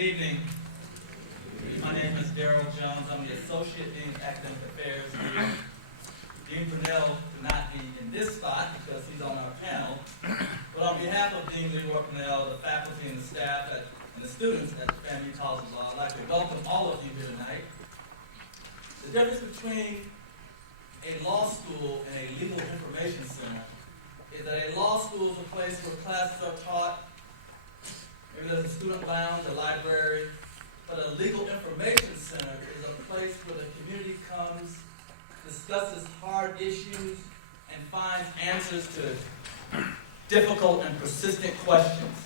Good evening. My name is Darrell Jones. I'm the Associate Dean of Academic Affairs here. Dean Purnell cannot be in this spot because he's on our panel. But on behalf of Dean Leroy Purnell, the faculty and the staff and the students at the FAMU College of Law, I'd like to welcome all of you here tonight. The difference between a law school and a legal information center is that a law school is a place where classes are taught. Maybe there's a student lounge, a library, but a legal information center is a place where the community comes, discusses hard issues, and finds answers to difficult and persistent questions.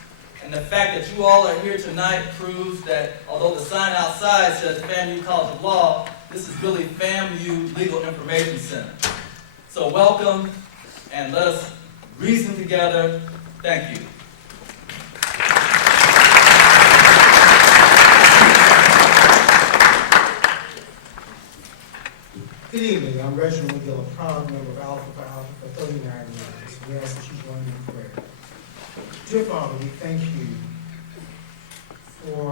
And the fact that you all are here tonight proves that although the sign outside says FAMU College of Law, this is really FAMU Legal Information Center. So welcome, and let us reason together. Thank you. Good evening. I'm Reginald McGill, a proud member of Alpha Phi Alpha for 39 years. We ask that you join me in prayer. Dear Father, we thank you for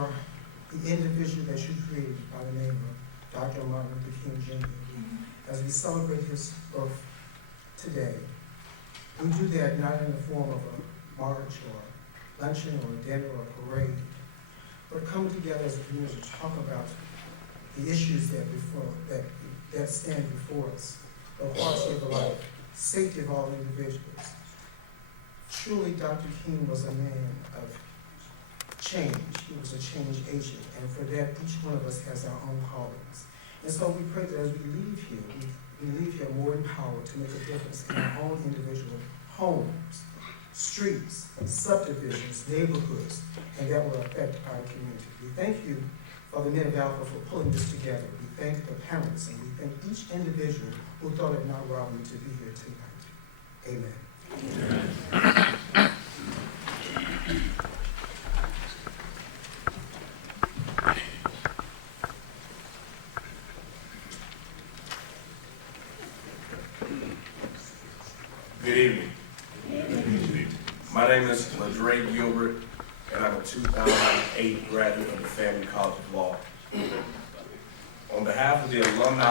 the individual that you created by the name of Dr. Martin Luther King Jr. As we celebrate his birth today, we do that not in the form of a march or luncheon or a dinner or a parade, but coming together as a community to talk about the issues that stand before us, the quality of life, safety of all individuals. Truly, Dr. King was a man of change. He was a change agent, and for that, each one of us has our own callings. And so we pray that as we leave here, we leave here more empowered to make a difference in our own individual homes, streets, subdivisions, neighborhoods, and that will affect our community. We thank you, for the men of Alpha, for pulling this together. We thank the parents, and we thank each individual who thought it not robbery to be here tonight. Amen. Amen. Good evening. My name is LaDre Gilbert, and I'm a 2008 graduate of the FAMU College of Law. On behalf of the Alumni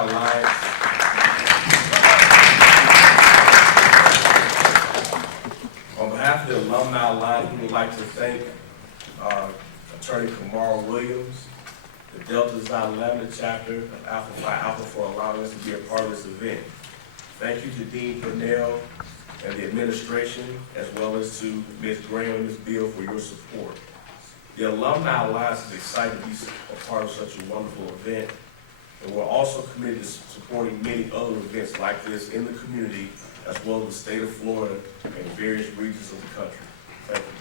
Alliance, we would like to thank Attorney Kamara Williams, the Delta Xi Lambda chapter of Alpha Phi Alpha for allowing us to be a part of this event. Thank you to Dean Purnell and the administration, as well as to Ms. Graham and Ms. Beal for your support. The Alumni Alliance is excited to be a part of such a wonderful event, and we're also committed to supporting many other events like this in the community, as well as the state of Florida and various regions of the country. Thank you.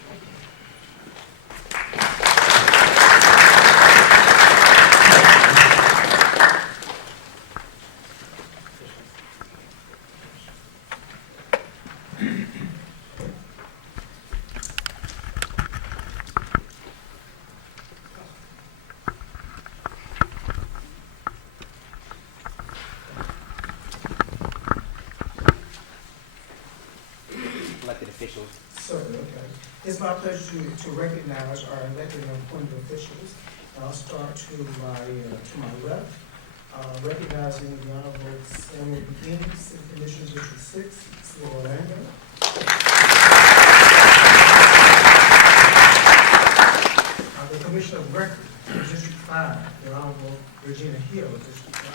Officials. Certainly, okay. It's my pleasure to recognize our elected and appointed officials. And I'll start to my left, recognizing the Honorable Samuel Begin, City Commissioner District 6, City of Orlando. The Commissioner of Record, District 5, the Honorable Regina Hill, District 5.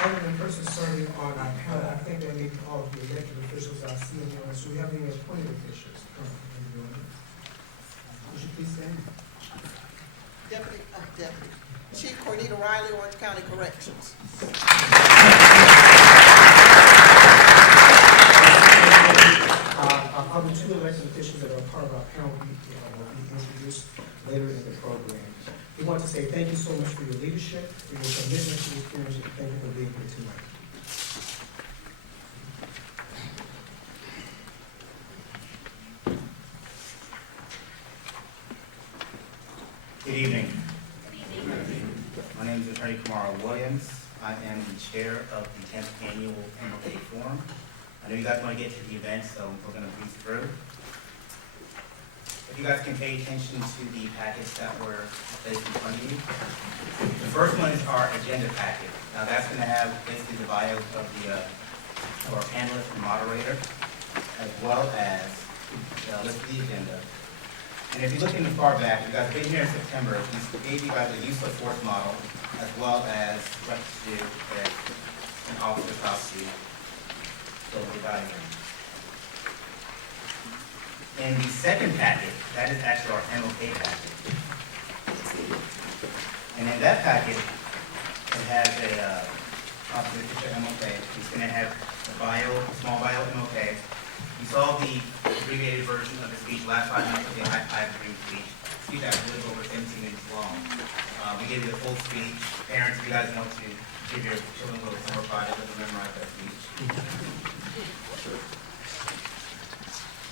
Other than persons serving on our panel, I think that may be all of the elected officials I see in here. So we have any appointed officials currently in the audience? Would you please stand? Deputy Chief Cornita Riley, Orange County Corrections. Our other two elected officials that are part of our panel will be introduced later in the program. We want to say thank you so much for your leadership, for your commitment to this community, and thank you for being here tonight. Good evening. My name is Attorney Kamara Williams. I am the chair of the 10th Annual MLK Forum. I know you guys want to get to the event, so we're going to breeze through. If you guys can pay attention to the packets that were placed in front of you. The first one is our agenda packet. Now that's going to have basically the bio of our panelist and moderator, as well as the list of the agenda. And if you look in the far back, you guys have been here in September, we gave you guys a use of force model, as well as what to do with an officer costume. So the diagram. In the second packet, that is actually our MLK packet. And in that packet, it has a officer picture MLK. It's going to have the bio, small bio MLK. You saw the abbreviated version of the speech last 5 minutes of the I-Dream speech. Speech that was over 17 minutes long. We gave you the full speech. Parents, if you guys want to give your children a little summer project, let them memorize that speech.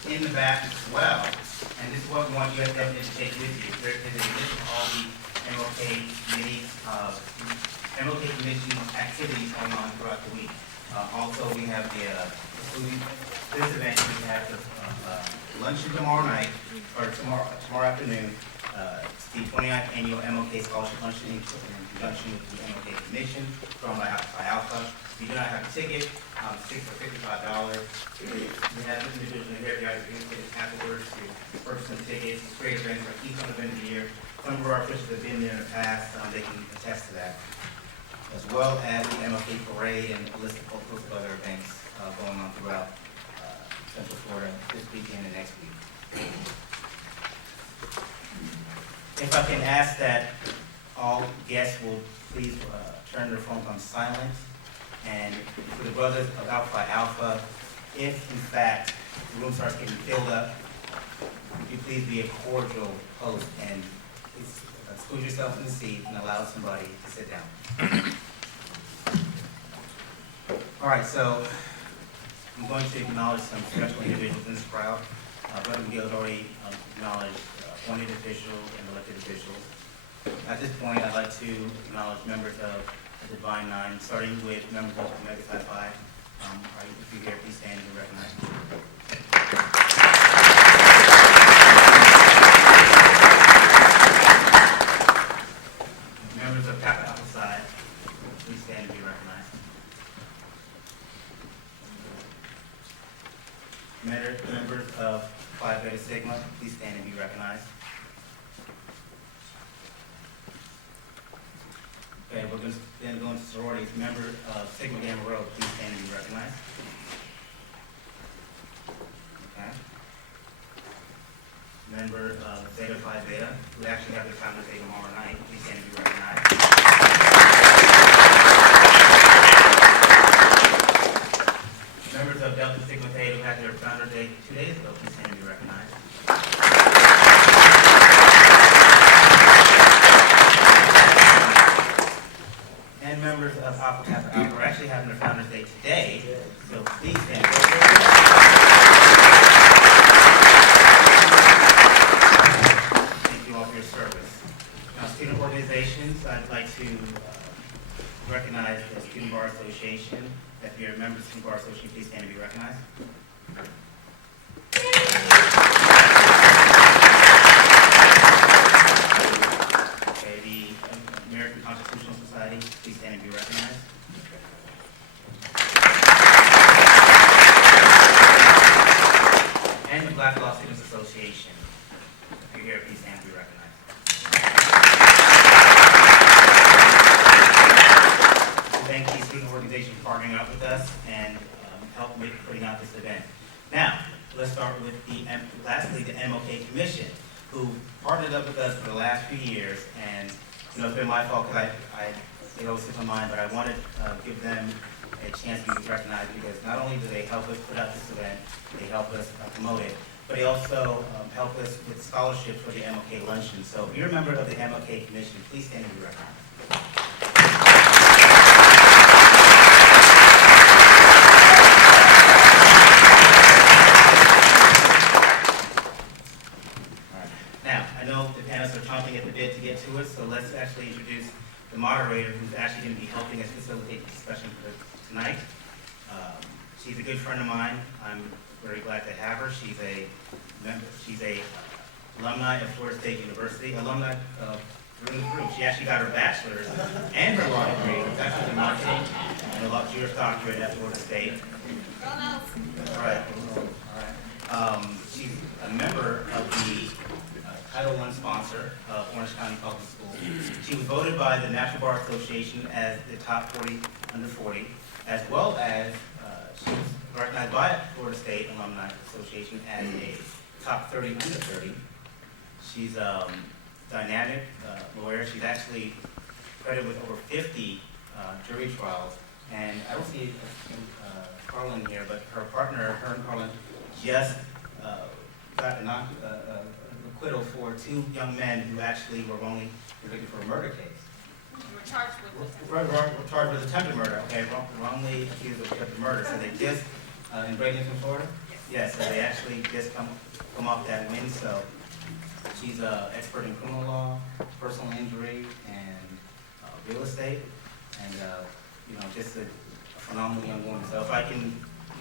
In the back as well, and this is what we want you guys to take with you. There is a list of all the MLK committee, MLK commission activities going on throughout the week. Also, we have the this event. We have the luncheon tomorrow night, or tomorrow afternoon. The 29th annual MLK Scholarship Luncheon in conjunction with the MLK Commission, thrown by Alpha. If you do not have a ticket, $6 or $55. We have individuals in here, guys, are going to get afterwards to purchase some tickets. It's great events, like each other event of the year. Some of our officials have been there in the past, they can attest to that. As well as the MLK Parade and a list of other events going on throughout Central Florida this weekend and next week. If I can ask that all guests will please turn their phones on silent. And for the brothers of Alpha Alpha, if in fact the room starts getting filled up, would you please be a cordial host and please scoot yourself in the seat and allow somebody to sit down. All right, so I'm going to acknowledge some special individuals in this crowd. Brother McGill has already acknowledged appointed officials and elected officials. At this point, I'd like to acknowledge members of the Divine Nine, starting with members of Omega Psi Phi. If you're here, please stand and be recognized. Members of Kappa Alpha Psi, please stand and be recognized. Members of Phi Beta Sigma, please stand and be recognized. Okay, we're going to then go into sororities. Member of Sigma Gamma Rho, please stand and be recognized. Okay. Member of Zeta Phi Beta, who actually have their Founders Day tomorrow night, please stand and be recognized. Members of Delta Sigma Theta, who had their Founders Day 2 days ago, please stand and be recognized. And members of Alpha Kappa Alpha are actually having their Founders Day today, so please stand. Thank you all for your service. Now, student organizations, I'd like to recognize the Student Bar Association. If you're a member of the Student Bar Association, please stand and be recognized. Okay, the American Constitutional Society, please stand and be recognized. And the Black Law Students Association. If you're here, please stand and be recognized. Thank these student organizations for partnering up with us and help putting out this event. Now, let's start with lastly, the MLK Commission, who partnered up with us for the last few years. And it's been my fault because it always slips my mind, but I wanted to give them a chance to be recognized because not only do they help us put out this event, they help us promote it, but they also help us with scholarships for the MLK Luncheon. So if you're a member of the MLK Commission, please stand and be recognized. Chomping at the bit to get to it, so let's actually introduce the moderator who's actually going to be helping us facilitate the discussion for tonight. She's a good friend of mine. I'm very glad to have her. She's a member, she's a alumni of Florida State University, alumni through the group. She actually got her bachelor's and her law degree, actually in marketing, and a law Jewish doctorate at Florida State. All right. She's a member of the Title I sponsor of Orange County Public Schools. She was voted by the National Bar Association as the top 40 under 40, as well as she was recognized by Florida State Alumni Association as a top 30 under 30. She's a dynamic lawyer. She's actually credited with over 50 jury trials. And I don't see Carlin here, but her partner, her and Carlin, just got an acquittal for 2 young men who actually were wrongly convicted for a murder case. We're charged with We're charged with attempted murder, okay, wrongly accused of attempted murder. So they just, in Bradenton, Florida? Yes, so they actually just come off that win. So she's an expert in criminal law, personal injury, and real estate, and just a phenomenal young woman. So if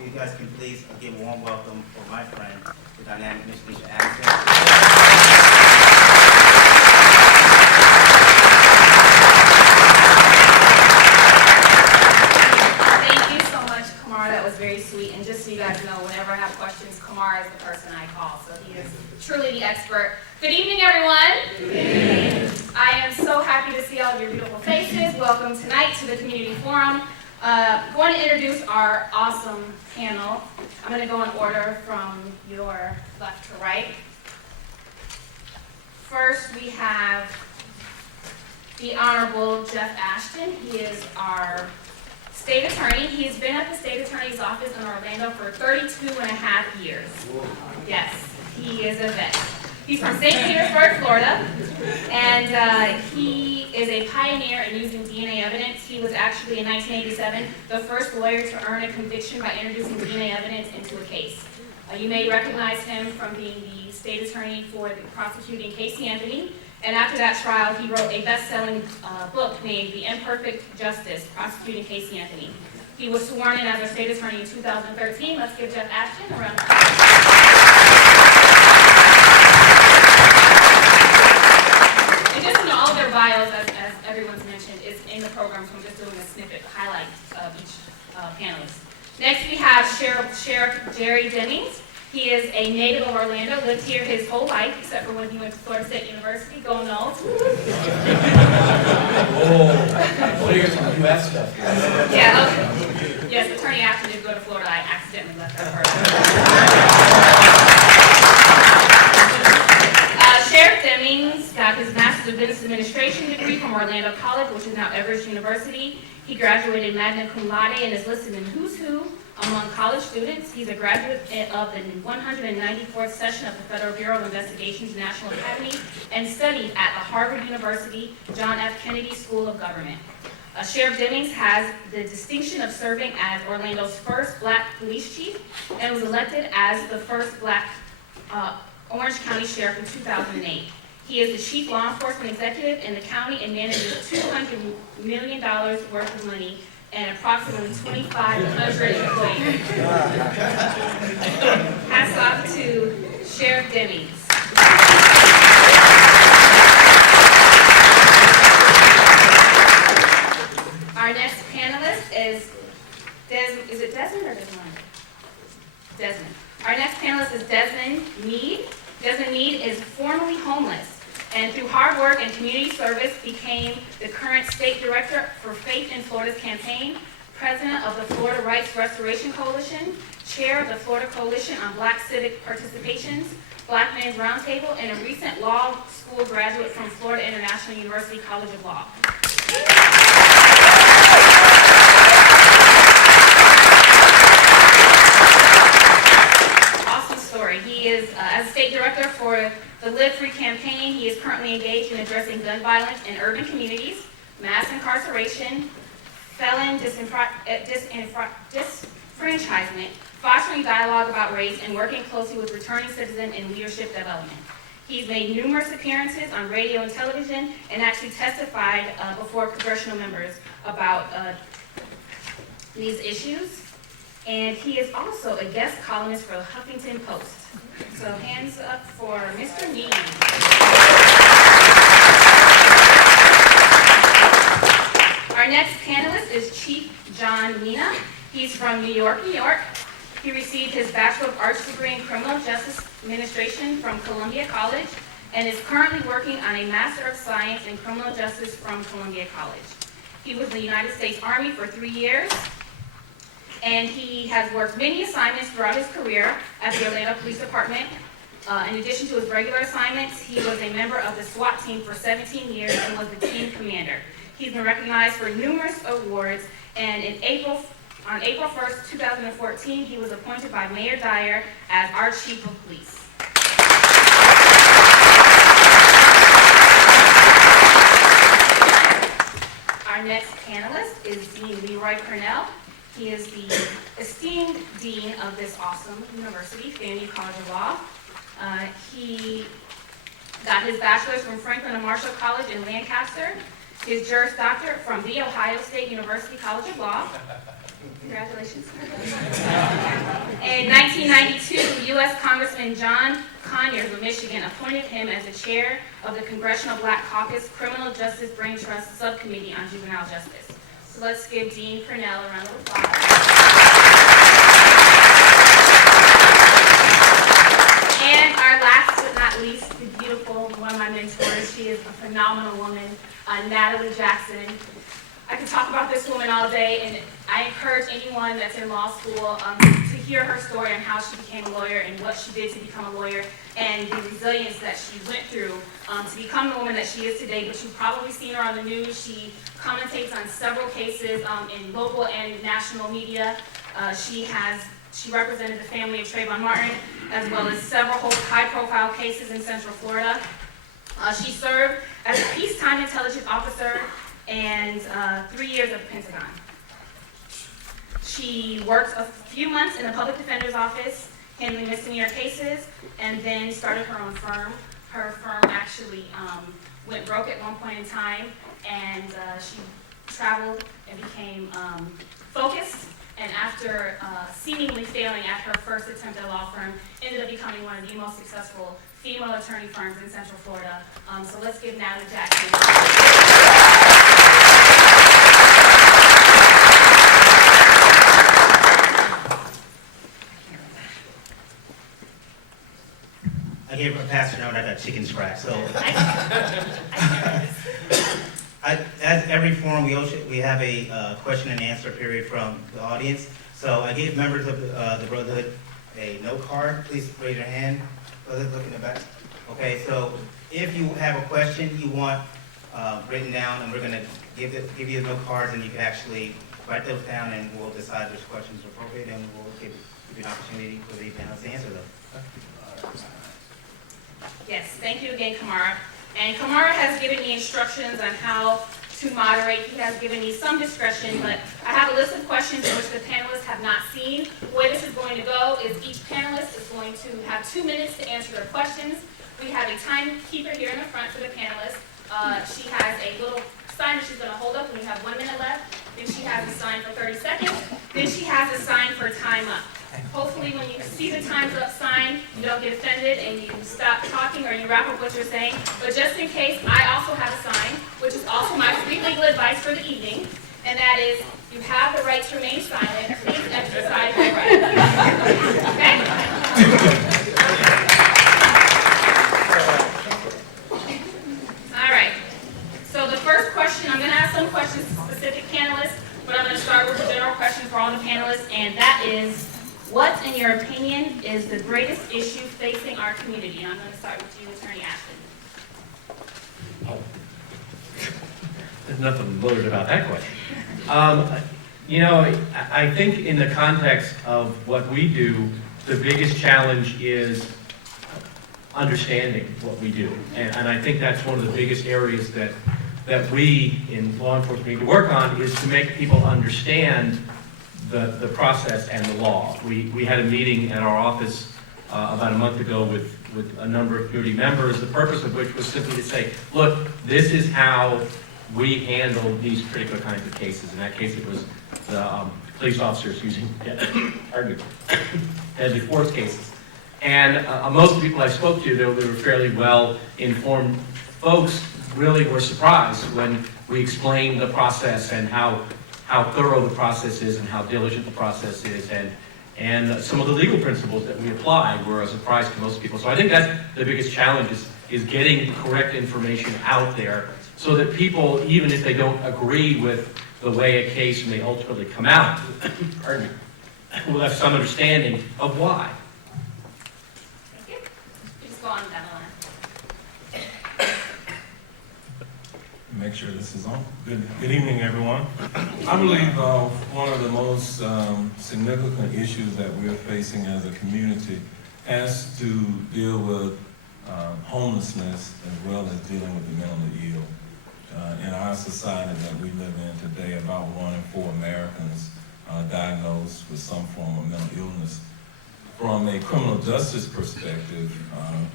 you guys can please give a warm welcome for my friend, the dynamic Miss Nisha Anderson. Thank you so much, Kamar. That was very sweet. And just so you guys know, whenever I have questions, Kamar is the person I call. So he is truly the expert. Good evening, everyone. Good evening. I am so happy to see all of your beautiful faces. Welcome tonight to the Community Forum. Going to introduce our awesome panel. I'm going to go in order from your left to right. First, we have the Honorable Jeff Ashton. He is our state attorney. He has been at the state attorney's office in Orlando for 32 and a half years. Yes, he is a vet. He's from St. Petersburg, Florida, and he is a pioneer in using DNA evidence. He was actually, in 1987, the first lawyer to earn a conviction by introducing DNA evidence into a case. You may recognize him from being the state attorney for the prosecuting Casey Anthony, and after that trial, he wrote a best-selling book named The Imperfect Justice, Prosecuting Casey Anthony. He was sworn in as our state attorney in 2013. Let's give Jeff Ashton a round of applause. All of their bios, as everyone's mentioned, is in the program, so I'm just doing a snippet highlight of each panelist. Next, we have Sheriff Jerry Jennings. He is a native of Orlando, lived here his whole life, except for when he went to Florida State University. Go Noles. Oh, here's some U.S. stuff. Yeah, okay. Yes, Attorney Ashton did go to Florida. I accidentally left that part. Sheriff Jennings got his Master's of Business Administration degree from Orlando College, which is now Everest University. He graduated magna cum laude and is listed in Who's Who among college students. He's a graduate of the 194th session of the Federal Bureau of Investigation's National Academy and studied at the Harvard University John F. Kennedy School of Government. Sheriff Jennings has the distinction of serving as Orlando's first black police chief and was elected as the first black Orange County Sheriff in 2008. He is the chief law enforcement executive in the county and manages $200 million worth of money and approximately 2,500 employees. Hats off to Sheriff Jennings. Our next panelist is is it Desmond or Desmond? Desmond. Our next panelist is Desmond Meade. Desmond Meade is formerly homeless and through hard work and community service became the current state director for Faith in Florida's campaign, president of the Florida Rights Restoration Coalition, chair of the Florida Coalition on Black Civic Participations, Black Men's Roundtable, and a recent law school graduate from Florida International University College of Law. He is, as state director for the Live Free campaign, he is currently engaged in addressing gun violence in urban communities, mass incarceration, felon disenfranchisement, fostering dialogue about race, and working closely with returning citizens in leadership development. He's made numerous appearances on radio and television and actually testified before congressional members about these issues. And he is also a guest columnist for the Huffington Post. So hands up for Mr. Mead. Our next panelist is Chief John Mina. He's from New York, New York. He received his Bachelor of Arts degree in Criminal Justice Administration from Columbia College and is currently working on a Master of Science in Criminal Justice from Columbia College. He was in the United States Army for 3 years, and he has worked many assignments throughout his career at the Orlando Police Department. In addition to his regular assignments, he was a member of the SWAT team for 17 years and was the team commander. He's been recognized for numerous awards, and on April 1st, 2014, he was appointed by Mayor Dyer as our Chief of Police. Our next panelist is Dean Leroy Purnell. He is the esteemed dean of this awesome university, FAMU College of Law. He got his bachelor's from Franklin and Marshall College in Lancaster, his Juris Doctorate from The Ohio State University College of Law. Congratulations. In 1992, U.S. Congressman John Conyers of Michigan appointed him as the chair of the Congressional Black Caucus Criminal Justice Brain Trust Subcommittee on Juvenile Justice. So let's give Dean Purnell a round of applause. And our last but not least, the beautiful, one of my mentors, she is a phenomenal woman, Natalie Jackson. I could talk about this woman all day, and I encourage anyone that's in law school to hear her story on how she became a lawyer and what she did to become a lawyer and the resilience that she went through to become the woman that she is today. But you've probably seen her on the news. She commentates on several cases in local and national media. She represented the family of Trayvon Martin, as well as several high-profile cases in Central Florida. She served as a peacetime intelligence officer and 3 years at the Pentagon. She worked a few months in the public defender's office, handling misdemeanor cases, and then started her own firm. Her firm actually went broke at one point in time, and she traveled and became focused, and after seemingly failing at her first attempt at a law firm, ended up becoming one of the most successful female attorney firms in Central Florida. So let's give Natalie Jackson. I gave a pastor note, I got chicken scratch, so. As every forum, we have a question and answer period from the audience. So I gave members of the Brotherhood a note card. Please raise your hand. Brother, look in the back. Okay, so if you have a question you want written down, and we're gonna give you the note cards, and you can actually write those down, and we'll decide which questions are appropriate, and we'll give you an opportunity for the panelists to answer them. Yes, thank you again, Kamara. And Kamara has given me instructions on how to moderate. He has given me some discretion, but I have a list of questions in which the panelists have not seen. The way this is going to go is each panelist is going to have 2 minutes to answer their questions. We have a timekeeper here in the front for the panelists. She has a little sign that she's going to hold up when you have 1 minute left. Then she has a sign for 30 seconds. Then she has a sign for time up. Hopefully when you see the time's up sign, you don't get offended and you stop talking or you wrap up what you're saying. But just in case, I also have a sign, which is also my free legal advice for the evening, and that is, you have the right to remain silent. Please exercise your right. Okay? All right. So the first question, I'm going to ask some questions to specific panelists, but I'm going to start with a general question for all the panelists, and that is, what, in your opinion, is the greatest issue facing our community? And I'm going to start with you, Attorney Ashton. There's nothing loaded about that question. You know, I think in the context of what we do, the biggest challenge is understanding what we do. And I think that's one of the biggest areas that we in law enforcement need to work on, is to make people understand the process and the law. We had a meeting at our office about a month ago with a number of community members, the purpose of which was simply to say, look, this is how we handle these particular kinds of cases. In that case, it was the police officers using deadly force cases. And most of the people I spoke to, they were fairly well-informed folks, really were surprised when we explained the process and how thorough the process is and how diligent the process is, and some of the legal principles that we apply were a surprise to most people. So I think that's the biggest challenge is getting correct information out there so that people, even if they don't agree with the way a case may ultimately come out, pardon me, will have some understanding of why. Thank you. Just go on down the line. Make sure this is on. Good evening, everyone. I believe one of the most significant issues that we're facing as a community has to deal with homelessness as well as dealing with the mentally ill. In our society that we live in today, about 1 in 4 Americans are diagnosed with some form of mental illness. From a criminal justice perspective,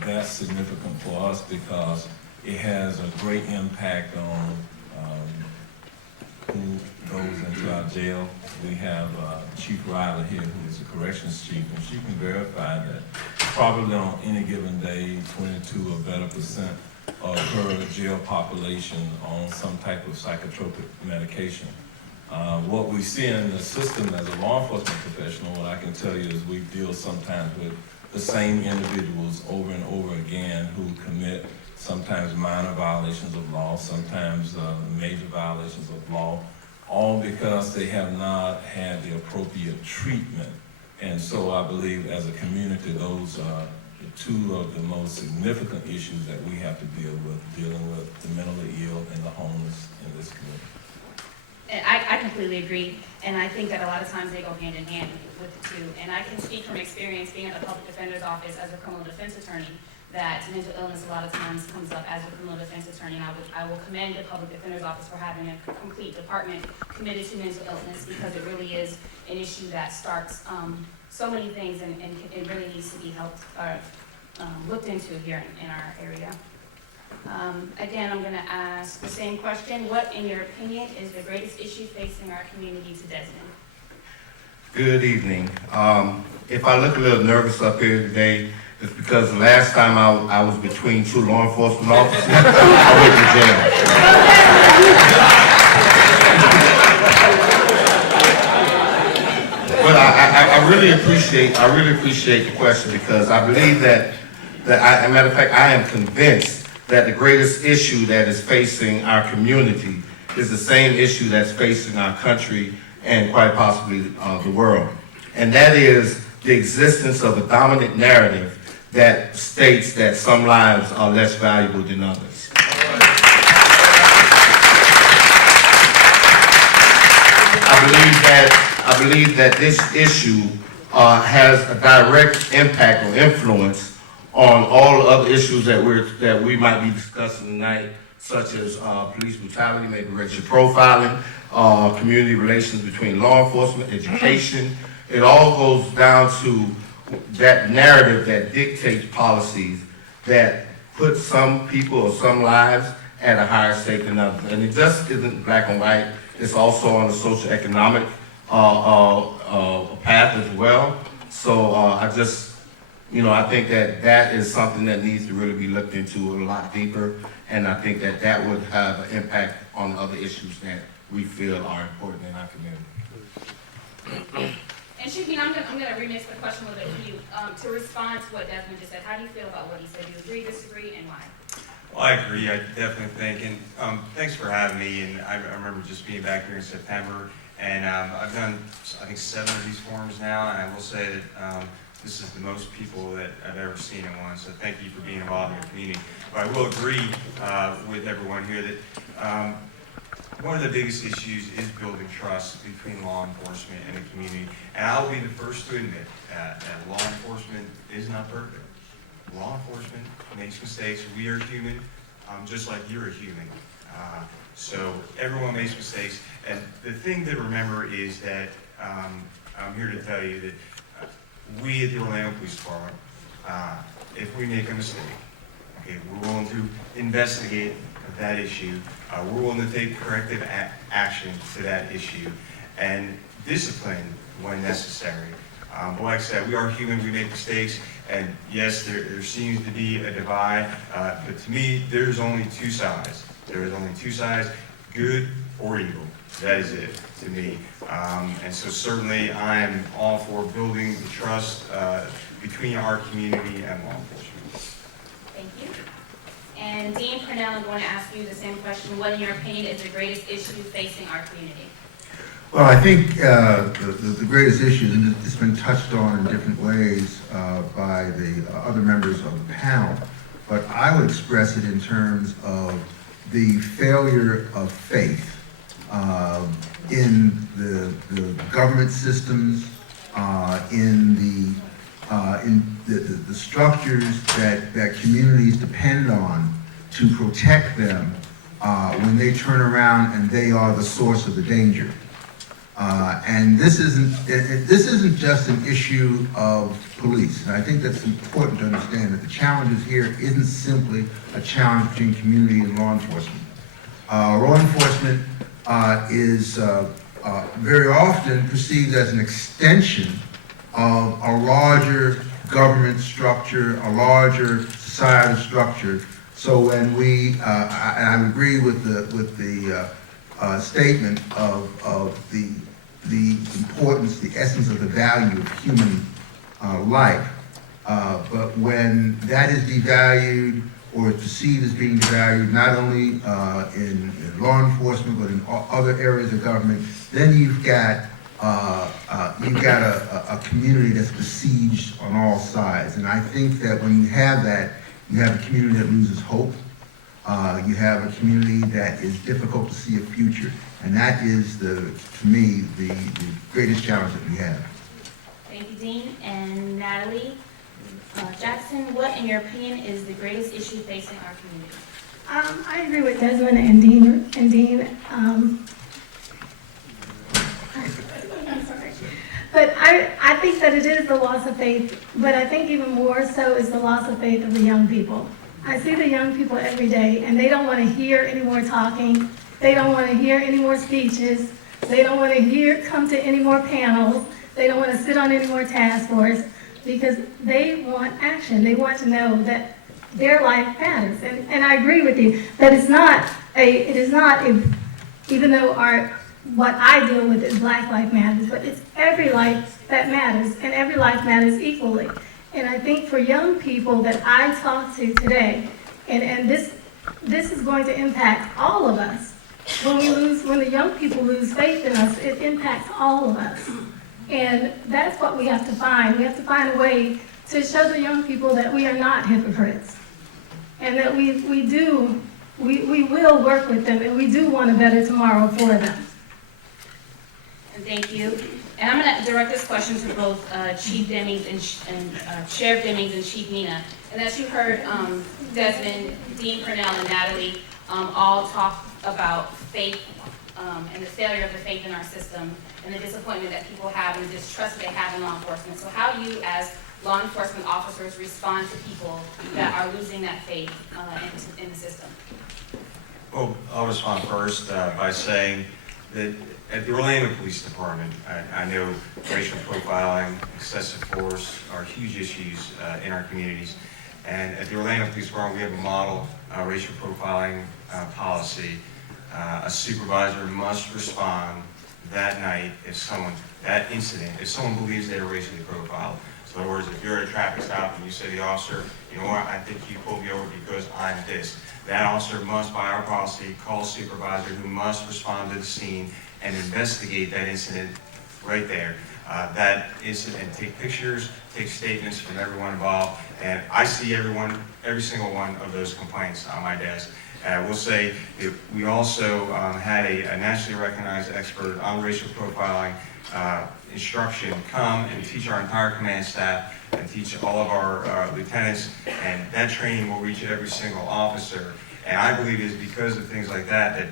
that's significant for us because it has a great impact on who goes into our jail. We have Chief Riley here, who is the corrections chief, and she can verify that probably on any given day, 22 or better percent of her jail population on some type of psychotropic medication. What we see in the system as a law enforcement professional, what I can tell you is we deal sometimes with the same individuals over and over again who commit sometimes minor violations of law, sometimes major violations of law, all because they have not had the appropriate treatment. And so I believe as a community, those are two of the most significant issues that we have to deal with, dealing with the mentally ill and the homeless in this community. And I completely agree, and I think that a lot of times they go hand in hand with the two. And I can speak from experience being at the public defender's office as a criminal defense attorney, that mental illness a lot of times comes up as a criminal defense attorney, and I will commend the public defender's office for having a complete department committed to mental illness, because it really is an issue that starts so many things, and it really needs to be helped or looked into here in our area. Again, I'm going to ask the same question. What, in your opinion, is the greatest issue facing our community to Desmond? Good evening. If I look a little nervous up here today, it's because the last time I was between 2 law enforcement officers, I went to jail. But I really appreciate the question, because I believe that as a matter of fact, I am convinced that the greatest issue that is facing our community is the same issue that's facing our country and quite possibly the world. And that is the existence of a dominant narrative that states that some lives are less valuable than others. I believe that this issue has a direct impact or influence on all the other issues that we might be discussing tonight, such as police brutality, maybe racial profiling, community relations between law enforcement, education. It all goes down to that narrative that dictates policies that put some people or some lives at a higher stake than others. And it just isn't black and white. It's also on the socioeconomic path as well. So I think that is something that needs to really be looked into a lot deeper. And I think that would have an impact on other issues that we feel are important in our community. And Shukeen, I'm going to remix the question a little bit for you. To respond to what Desmond just said, how do you feel about what he said? Do you agree, disagree, and why? Well, I agree. I definitely think, and thanks for having me. And I remember just being back here in September, and I've done, I think, 7 of these forums now, and I will say that this is the most people that I've ever seen in one. So thank you for being involved in the community. But I will agree with everyone here that one of the biggest issues is building trust between law enforcement and the community. And I'll be the first to admit that law enforcement is not perfect. Law enforcement makes mistakes. We are human, just like you're a human. So everyone makes mistakes. And the thing to remember is that I'm here to tell you that we at the Orlando Police Department, if we make a mistake, okay, we're willing to investigate that issue. We're willing to take corrective action to that issue. And discipline when necessary. But like I said, we are human, we make mistakes, and yes, there seems to be a divide, but to me, there's only two sides. There is only two sides, good or evil. That is it to me. And so certainly I am all for building the trust between our community and law enforcement. Thank you. And Dean Purnell, I'm going to ask you the same question. What, in your opinion, is the greatest issue facing our community? Well, I think the greatest issue, and it's been touched on in different ways by the other members of the panel, but I would express it in terms of the failure of faith in the government systems, in the structures that communities depend on to protect them when they turn around and they are the source of the danger. And this isn't just an issue of police. And I think that's important to understand that the challenges here isn't simply a challenge between community and law enforcement. Law enforcement is very often perceived as an extension of a larger government structure, a larger societal structure. So when we, and I agree with the statement of the importance, the essence of the value of human life. But when that is devalued or perceived as being devalued, not only in law enforcement but in other areas of government, then you've got a community that's besieged on all sides. And I think that when you have that, you have a community that loses hope. You have a community that is difficult to see a future. And that is, to me, the greatest challenge that we have. Thank you, Dean. And Natalie Jackson, what, in your opinion, is the greatest issue facing our community? I agree with Desmond and Dean. I'm sorry. But I think that it is the loss of faith, but I think even more so is the loss of faith of the young people. I see the young people every day, and they don't want to hear any more talking. They don't want to hear any more speeches. They don't want to come to any more panels. They don't want to sit on any more task force because they want action. They want to know that their life matters. And I agree with you that it is not even though what I deal with is Black Life Matters, but it's every life that matters, and every life matters equally. And I think for young people that I talk to today, and this is going to impact all of us. When the young people lose faith in us, it impacts all of us. And that's what we have to find. We have to find a way to show the young people that we are not hypocrites. And that we will work with them, and we do want a better tomorrow for them. And thank you. And I'm going to direct this question to both Chief Demings and Sheriff Demings and Chief Nina. And as you heard Desmond, Dean Purnell, and Natalie all talk about faith and the failure of the faith in our system and the disappointment that people have and the distrust they have in law enforcement. So how do you, as law enforcement officers, respond to people that are losing that faith in the system? Well, I'll respond first by saying that at the Orlando Police Department, I know racial profiling, excessive force are huge issues in our communities. And at the Orlando Police Department, we have a model racial profiling policy. A supervisor must respond that night if someone believes they are racially profiled. So in other words, if you're at a traffic stop and you say to the officer, you know what, I think you pulled me over because I'm this. That officer must, by our policy, call a supervisor who must respond to the scene and investigate that incident right there. That incident, and take pictures, take statements from everyone involved, and I see every single one of those complaints on my desk. And I will say that we also had a nationally recognized expert on racial profiling instruction come and teach our entire command staff and teach all of our lieutenants, and that training will reach every single officer. And I believe it is because of things like that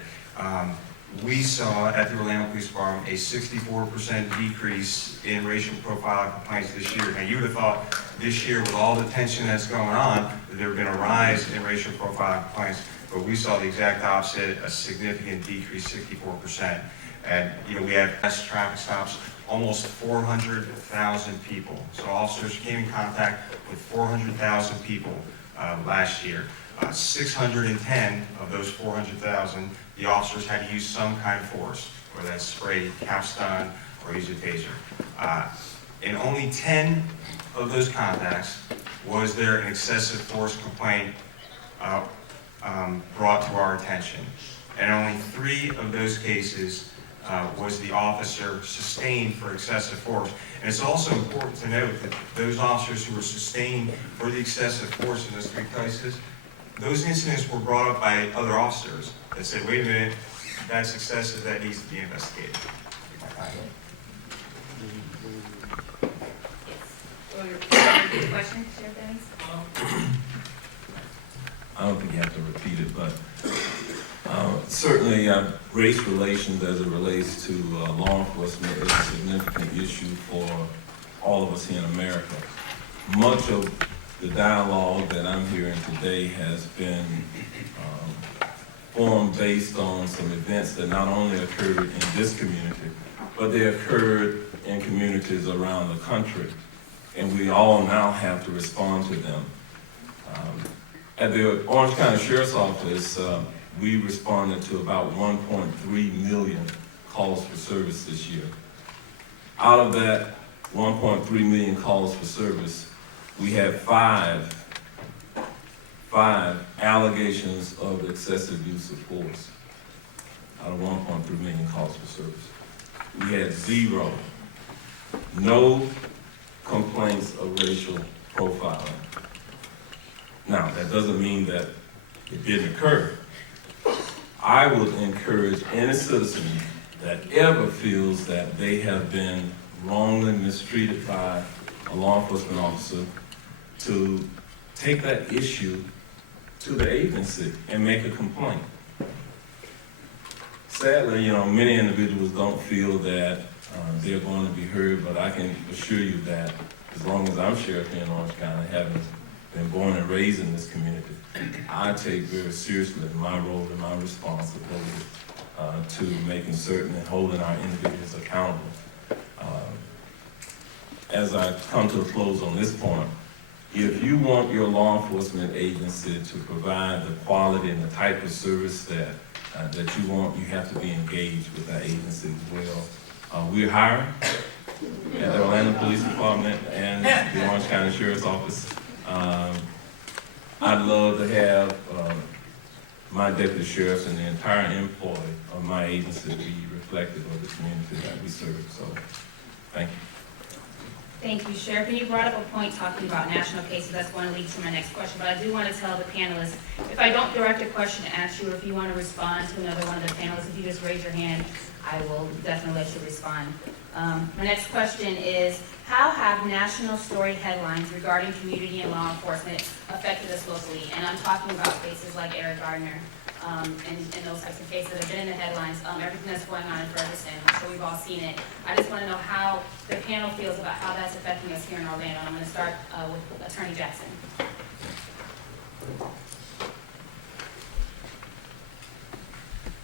we saw at the Orlando Police Department a 64% decrease in racial profiling complaints this year. Now, you would have thought this year, with all the tension that's going on, that there would have been a rise in racial profiling complaints, but we saw the exact opposite, a significant decrease, 64%. And, we have less traffic stops, almost 400,000 people. So officers came in contact with 400,000 people last year. 610 of those 400,000, the officers had to use some kind of force, whether that's spray, capstan, or use a taser. In only 10 of those contacts was there an excessive force complaint brought to our attention. And only 3 of those cases was the officer sustained for excessive force. And it's also important to note that those officers who were sustained for the excessive force in those 3 cases, those incidents were brought up by other officers that said, wait a minute, that's excessive, that needs to be investigated. Question, Sheriff Dennis? I don't think you have to repeat it, but certainly race relations as it relates to law enforcement is a significant issue for all of us here in America. Much of the dialogue that I'm hearing today has been formed based on some events that not only occurred in this community, but they occurred in communities around the country. And we all now have to respond to them. At the Orange County Sheriff's Office, we responded to about 1.3 million calls for service this year. Out of that 1.3 million calls for service, we had five allegations of excessive use of force out of 1.3 million calls for service. We had 0, no complaints of racial profiling. Now, that doesn't mean that it didn't occur. I would encourage any citizen that ever feels that they have been wrongly mistreated by a law enforcement officer to take that issue to the agency and make a complaint. Sadly, many individuals don't feel that they're going to be heard, but I can assure you that as long as I'm sheriff here in Orange County, having been born and raised in this community, I take very seriously my role and my responsibility to making certain and holding our individuals accountable. As I come to a close on this point, if you want your law enforcement agency to provide the quality and the type of service that you want, you have to be engaged with that agency as well. We're hiring at the Orlando Police Department and the Orange County Sheriff's Office. I'd love to have my deputy sheriffs and the entire employ of my agency be reflective of the community that we serve. So, thank you. Thank you, Sheriff. And you brought up a point talking about national cases. That's going to lead to my next question. But I do want to tell the panelists, if I don't direct a question at you, or if you want to respond to another one of the panelists, if you just raise your hand, I will definitely let you respond. My next question is, how have national story headlines regarding community and law enforcement affected us locally? And I'm talking about cases like Eric Gardner and those types of cases that have been in the headlines, everything that's going on in Ferguson. I'm sure we've all seen it. I just want to know how the panel feels about how that's affecting us here in Orlando. I'm going to start with Attorney Jackson.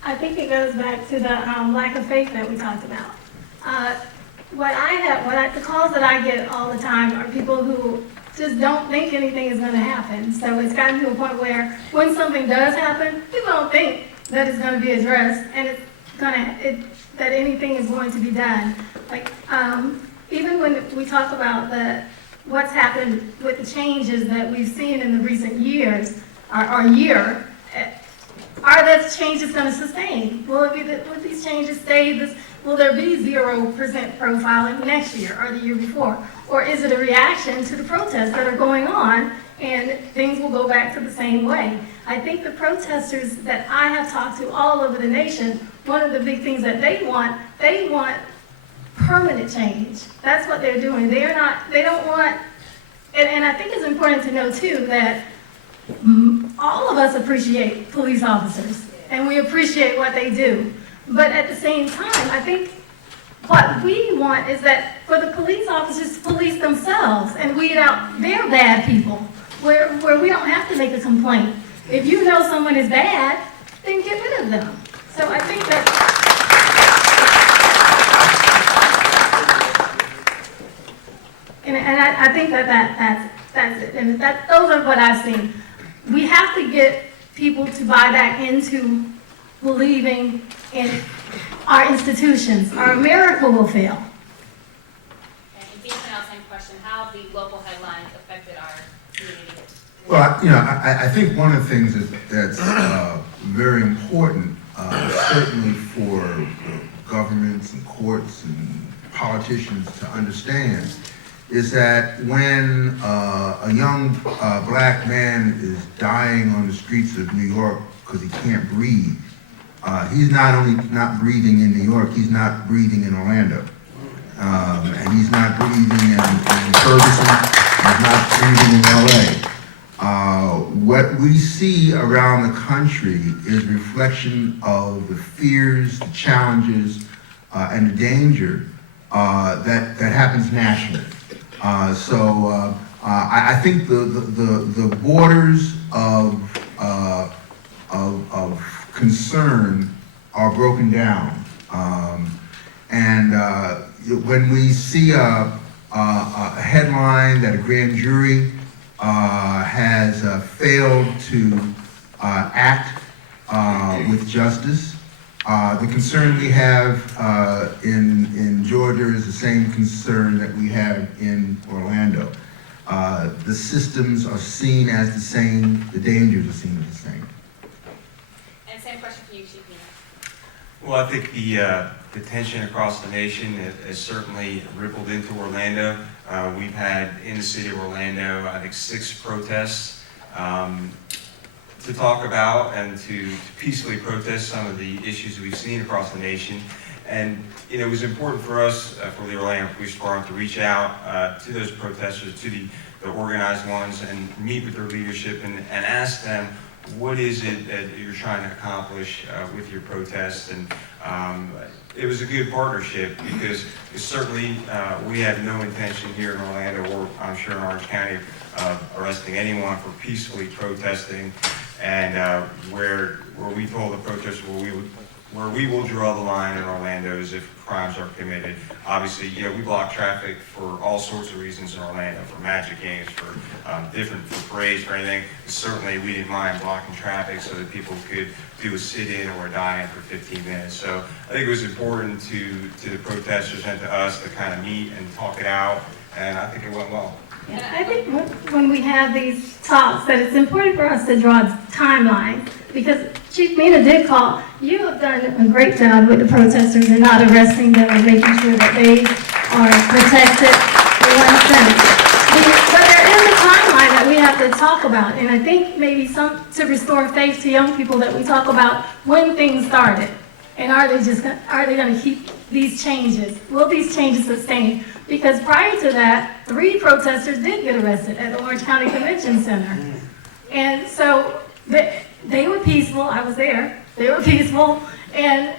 I think it goes back to the lack of faith that we talked about. The calls that I get all the time are people who just don't think anything is going to happen. So it's gotten to a point where when something does happen, people don't think that it's going to be addressed and that anything is going to be done. Like even when we talk about what's happened with the changes that we've seen in the recent years, our year. Are those changes going to sustain? Will these changes stay? Will there be 0% profiling next year or the year before? Or is it a reaction to the protests that are going on and things will go back to the same way? I think the protesters that I have talked to all over the nation, one of the big things that they want permanent change. That's what they're doing. They don't want, and I think it's important to know too that all of us appreciate police officers and we appreciate what they do. But at the same time, I think what we want is that for the police officers to police themselves and weed out their bad people, where we don't have to make a complaint. If you know someone is bad, then get rid of them. So I think that And I think that's it, and those are what I've seen. We have to get people to buy back into believing in our institutions, or America will fail. And Dean Pennell, same question. How have the local headlines affected our community? Well, you know, I think one of the things that's very important, certainly for governments and courts and politicians to understand, is that when a young black man is dying on the streets of New York because he can't breathe, he's not only not breathing in New York, he's not breathing in Orlando. And he's not breathing in Ferguson, he's not breathing in LA. What we see around the country is reflection of the fears, the challenges, and the danger that happens nationally. So I think the borders of concern are broken down. And when we see a headline that a grand jury has failed to act with justice, the concern we have in Georgia is the same concern that we have in Orlando. The systems are seen as the same, the dangers are seen as the same. And same question for you, Chief Nina. Well, I think the tension across the nation has certainly rippled into Orlando. We've had in the city of Orlando, I think 6 protests to talk about and to peacefully protest some of the issues we've seen across the nation. And it was important for us, for the Orlando Police Department, to reach out to those protesters, to the organized ones, and meet with their leadership and ask them, what is it that you're trying to accomplish with your protests? And it was a good partnership because certainly we have no intention here in Orlando, or I'm sure in Orange County, of arresting anyone for peacefully protesting. And where we told the protesters where we will draw the line in Orlando is if crimes are committed. Obviously, we block traffic for all sorts of reasons in Orlando, for magic games, for for parades, for anything. Certainly, we didn't mind blocking traffic so that people could do a sit-in or a die-in for 15 minutes. So I think it was important to the protesters and to us to kind of meet and talk it out, and I think it went well. Yeah, I think when we have these talks, that it's important for us to draw timelines, because Chief Mina did call. You have done a great job with the protesters and not arresting them and making sure that they are protected in one sense. But there is a timeline that we have to talk about, and I think maybe to restore faith to young people, that we talk about when things started, and are they going to keep these changes? Will these changes sustain? Because prior to that, 3 protesters did get arrested at the Orange County Convention Center. And so they were peaceful. I was there. They were peaceful. And,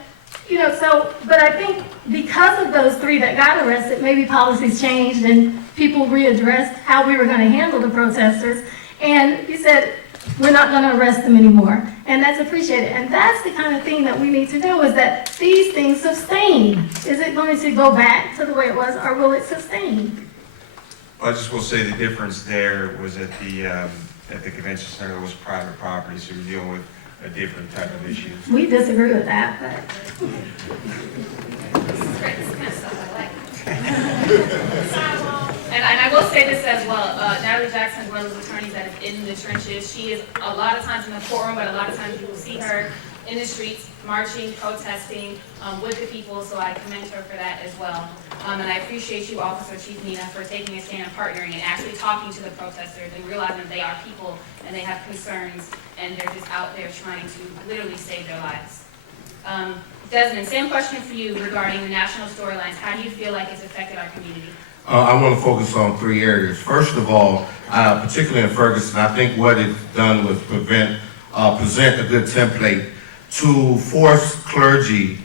but I think because of those 3 that got arrested, maybe policies changed and people readdressed how we were going to handle the protesters. And he said, we're not going to arrest them anymore. And that's appreciated. And that's the kind of thing that we need to know, is that these things sustain. Is it going to go back to the way it was, or will it sustain? I just will say the difference there was at the convention center was private property, so we're dealing with a different type of issue. We disagree with that, but. This is great. This is kind of stuff I like. And I will say this as well. Natalie Jackson is one of those attorneys that is in the trenches. She is a lot of times in the courtroom, but a lot of times you will see her in the streets, marching, protesting with the people, so I commend her for that as well. And I appreciate you, Officer Chief Nina, for taking a stand and partnering and actually talking to the protesters and realizing that they are people and they have concerns and they're just out there trying to literally save their lives. Desmond, same question for you regarding the national storylines. How do you feel like it's affected our community? I want to focus on 3 areas. First of all, particularly in Ferguson, I think what it's done was present a good template to force clergy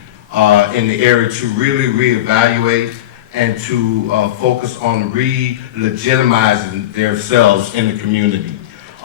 in the area to really reevaluate and to focus on re-legitimizing themselves in the community.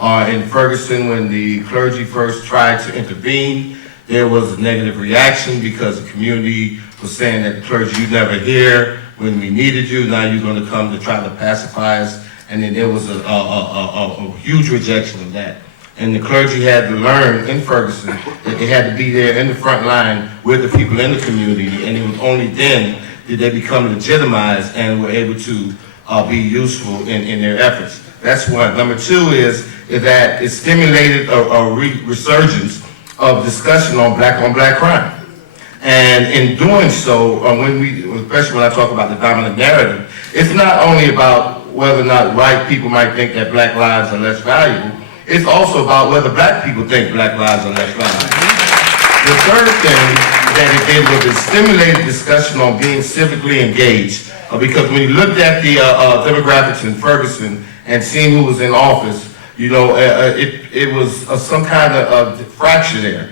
In Ferguson, when the clergy first tried to intervene, there was a negative reaction because the community was saying that the clergy, you never hear when we needed you. Now you're gonna come to try to pacify us. And then there was a huge rejection of that. And the clergy had to learn in Ferguson that they had to be there in the front line with the people in the community, and it was only then did they become legitimized and were able to be useful in their efforts. That's one. Number two is that it stimulated a resurgence of discussion on black crime. And in doing so, especially when I talk about the dominant narrative, it's not only about whether or not white people might think that black lives are less valuable, it's also about whether black people think black lives are less valuable. The third thing that it did was it stimulated discussion on being civically engaged, because when you looked at the demographics in Ferguson and seeing who was in office, you know, it was some kind of fracture there.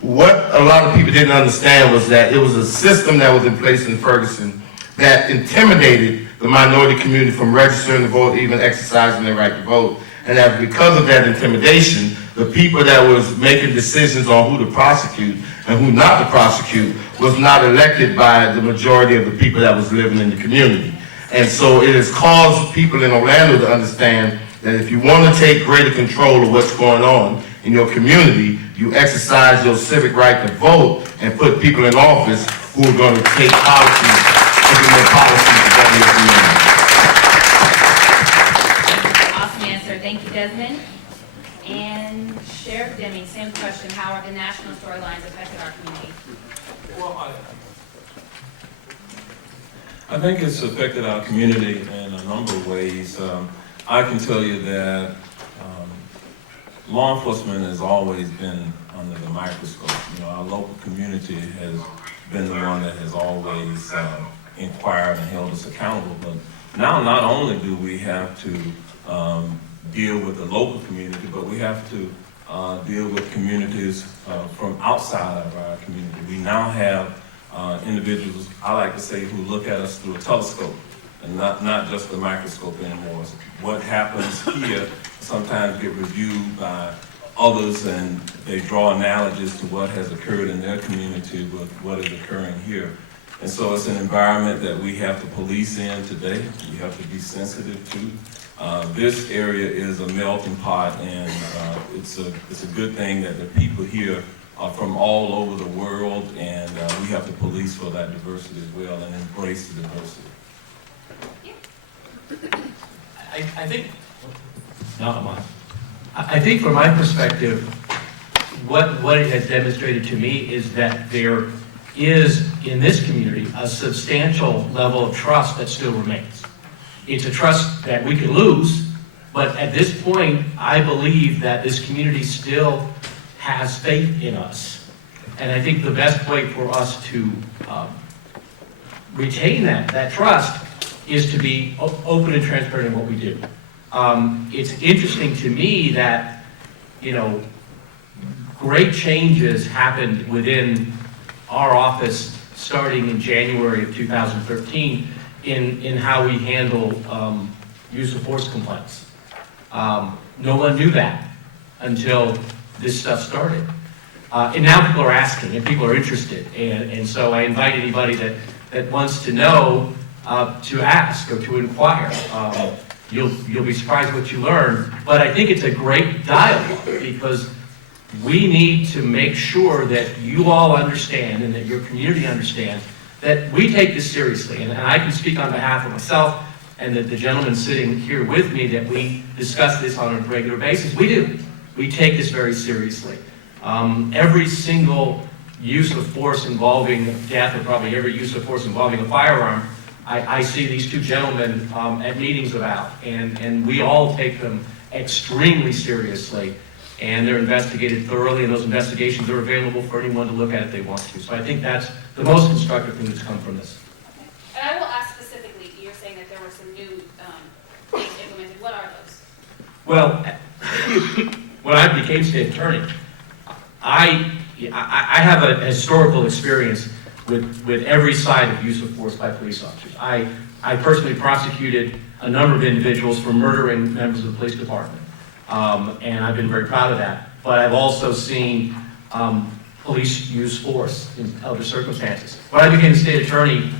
What a lot of people didn't understand was that it was a system that was in place in Ferguson that intimidated the minority community from registering to vote, even exercising their right to vote. And that because of that intimidation, the people that was making decisions on who to prosecute and who not to prosecute was not elected by the majority of the people that was living in the community. And so it has caused people in Orlando to understand that if you want to take greater control of what's going on in your community, you exercise your civic right to vote and put people in office who are going to take policies, implement policies to better your community. Awesome answer. Thank you, Desmond. And Sheriff Deming, same question. How are the national storylines affected our community? Well, I think it's affected our community in a number of ways. I can tell you that law enforcement has always been under the microscope. You know, our local community has been the one that has always inquired and held us accountable. But now, not only do we have to deal with the local community, but we have to deal with communities from outside of our community. We now have individuals, I like to say, who look at us through a telescope and not just a microscope anymore. So what happens here sometimes get reviewed by others, and they draw analogies to what has occurred in their community with what is occurring here. And so it's an environment that we have to police in today. We have to be sensitive to. This area is a melting pot, and it's a good thing that the people here are from all over the world, and we have to police for that diversity as well and embrace the diversity. I think from my perspective, what it has demonstrated to me is that there is, in this community, a substantial level of trust that still remains. It's a trust that we can lose, but at this point, I believe that this community still has faith in us. And I think the best way for us to retain that trust is to be open and transparent in what we do. It's interesting to me that, you know, great changes happened within our office starting in January of 2013 in how we handle use of force complaints. No one knew that until this stuff started. And now people are asking and people are interested. And so I invite anybody that wants to know to ask or to inquire. You'll be surprised what you learn. But I think it's a great dialogue because we need to make sure that you all understand and that your community understands that we take this seriously. And I can speak on behalf of myself and the gentleman sitting here with me that we discuss this on a regular basis. We do. We take this very seriously. Every single use of force involving death, or probably every use of force involving a firearm, I see these two gentlemen at meetings about, and we all take them extremely seriously, and they're investigated thoroughly, and those investigations are available for anyone to look at if they want to. So I think that's the most constructive thing that's come from this. And I will ask specifically, you're saying that there were some new things implemented. What are those? Well, when I became state attorney, I have a historical experience with every side of use of force by police officers. I personally prosecuted a number of individuals for murdering members of the police department, and I've been very proud of that. But I've also seen police use force in other circumstances. When I became the state attorney,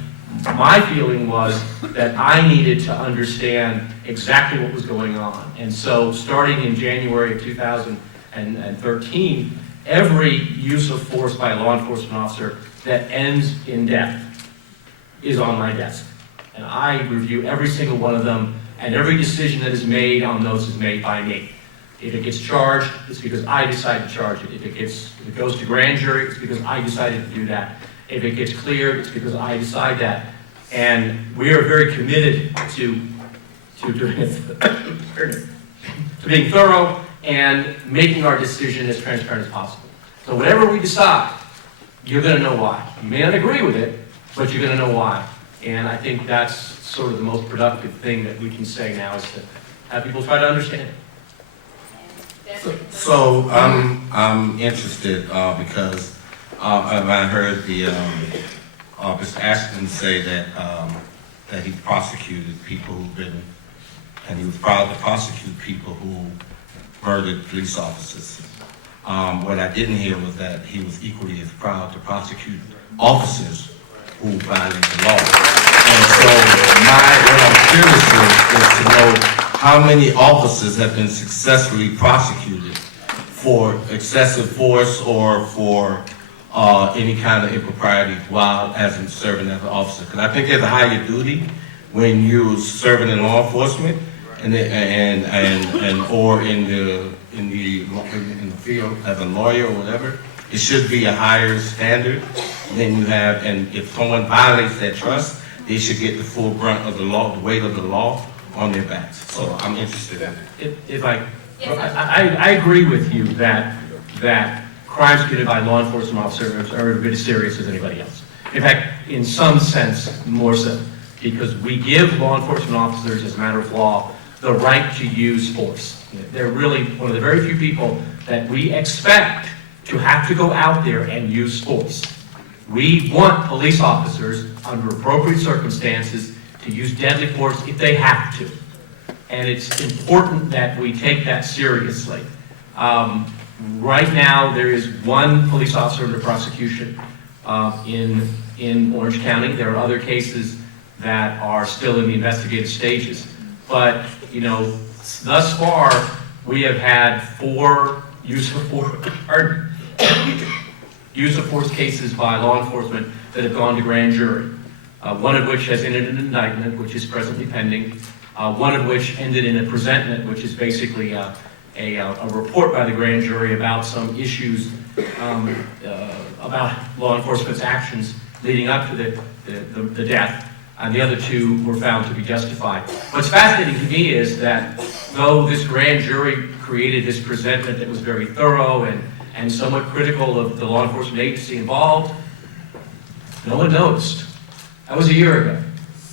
My feeling was that I needed to understand exactly what was going on. And so starting in January of 2013, every use of force by a law enforcement officer that ends in death is on my desk. And I review every single one of them, and every decision that is made on those is made by me. If it gets charged, it's because I decide to charge it. If it goes to grand jury, it's because I decided to do that. If it gets cleared, it's because I decide that. And we are very committed to doing it, to being thorough and making our decision as transparent as possible. So whatever we decide, you're going to know why. You may not agree with it, but you're going to know why. And I think that's sort of the most productive thing that we can say now, is to have people try to understand. So I'm interested because I heard the Mr. Ashton say that that he prosecuted people who've been, and he was proud to prosecute people who murdered police officers. What I didn't hear was that he was equally as proud to prosecute officers who violate the law. And so what I'm curious is to know how many officers have been successfully prosecuted for excessive force or for any kind of impropriety while serving as an officer. Because I think there's a higher duty when you're serving in law enforcement or in the field as a lawyer or whatever. It should be a higher standard than you have, and if someone violates that trust, they should get the full brunt of the law, the weight of the law on their backs. So I'm interested in it. I agree with you that crimes committed by law enforcement officers are as as serious as anybody else. In fact, in some sense, more so, because we give law enforcement officers, as a matter of law, the right to use force. They're really one of the very few people that we expect to have to go out there and use force. We want police officers, under appropriate circumstances, to use deadly force if they have to. And it's important that we take that seriously. Right now, there is one police officer under prosecution in Orange County. There are other cases that are still in the investigative stages. But, thus far, we have had 4 use of force cases by law enforcement that have gone to grand jury. One of which has ended in an indictment, which is presently pending. One of which ended in a presentment, which is basically a report by the grand jury about some issues about law enforcement's actions leading up to the death. And the other 2 were found to be justified. What's fascinating to me is that though this grand jury created this presentment that was very thorough and somewhat critical of the law enforcement agency involved, no one noticed. That was a year ago.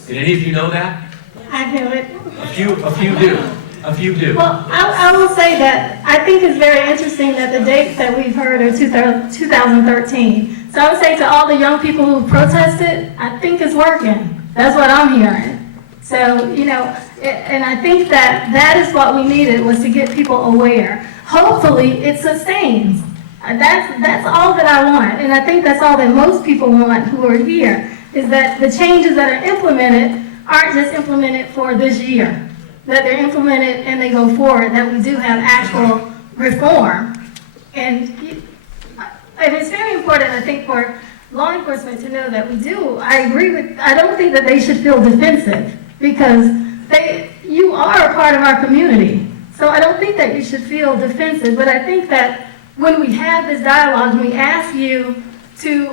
Did any of you know that? I knew it. A few do. A few do. Well, I will say that I think it's very interesting that the dates that we've heard are 2013. So I would say to all the young people who protested, I think it's working. That's what I'm hearing. So, and I think that is what we needed, was to get people aware. Hopefully, it sustains. That's all that I want. And I think that's all that most people want who are here, is that the changes that are implemented aren't just implemented for this year, that they're implemented and they go forward, that we do have actual reform. And it's very important, I think, for law enforcement to know that we do. I don't think that they should feel defensive, because you are a part of our community. So I don't think that you should feel defensive, but I think that when we have this dialogue, when we ask you to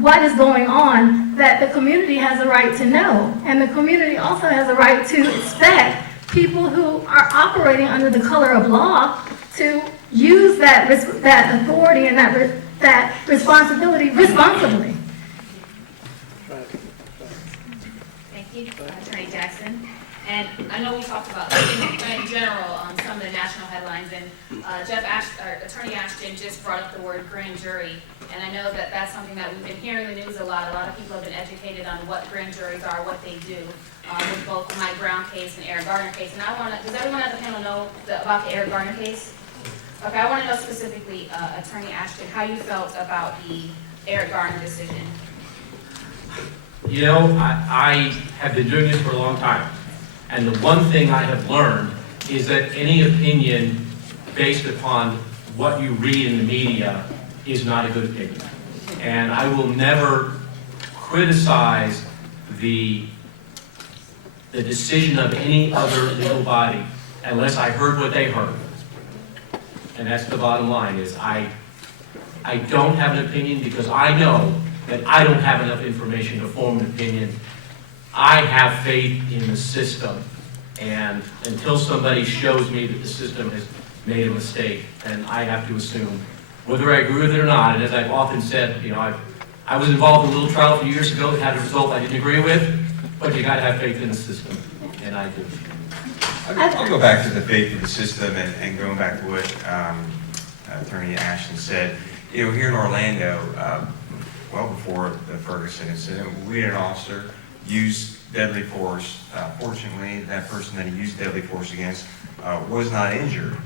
what is going on, that the community has a right to know, and the community also has a right to expect people who are operating under the color of law to use that authority and that responsibility responsibly. Thank you, Attorney Jackson. And I know we talked about, in general, some of the national headlines, and Attorney Ashton just brought up the word grand jury, and I know that that's something that we've been hearing in the news a lot. A lot of people have been educated on what grand juries are, what they do, with both the Mike Brown case and Eric Garner case. And does everyone at the panel know about the Eric Garner case? Okay, I want to know specifically, Attorney Ashton, how you felt about the Eric Garner decision. You know, I have been doing this for a long time, and the one thing I have learned is that any opinion based upon what you read in the media is not a good opinion. And I will never criticize the decision of any other legal body unless I heard what they heard. And that's the bottom line, is I don't have an opinion because I know that I don't have enough information to form an opinion. I have faith in the system, and until somebody shows me that the system has made a mistake, then I have to assume, whether I agree with it or not, and as I've often said, you know, I was involved in a little trial a few years ago that had a result I didn't agree with, but you gotta have faith in the system, and I do. I'll go back to the faith of the system and going back to what Attorney Ashton said. You know, here in Orlando, well before the Ferguson incident, we had an officer use deadly force. Fortunately, that person that he used deadly force against was not injured,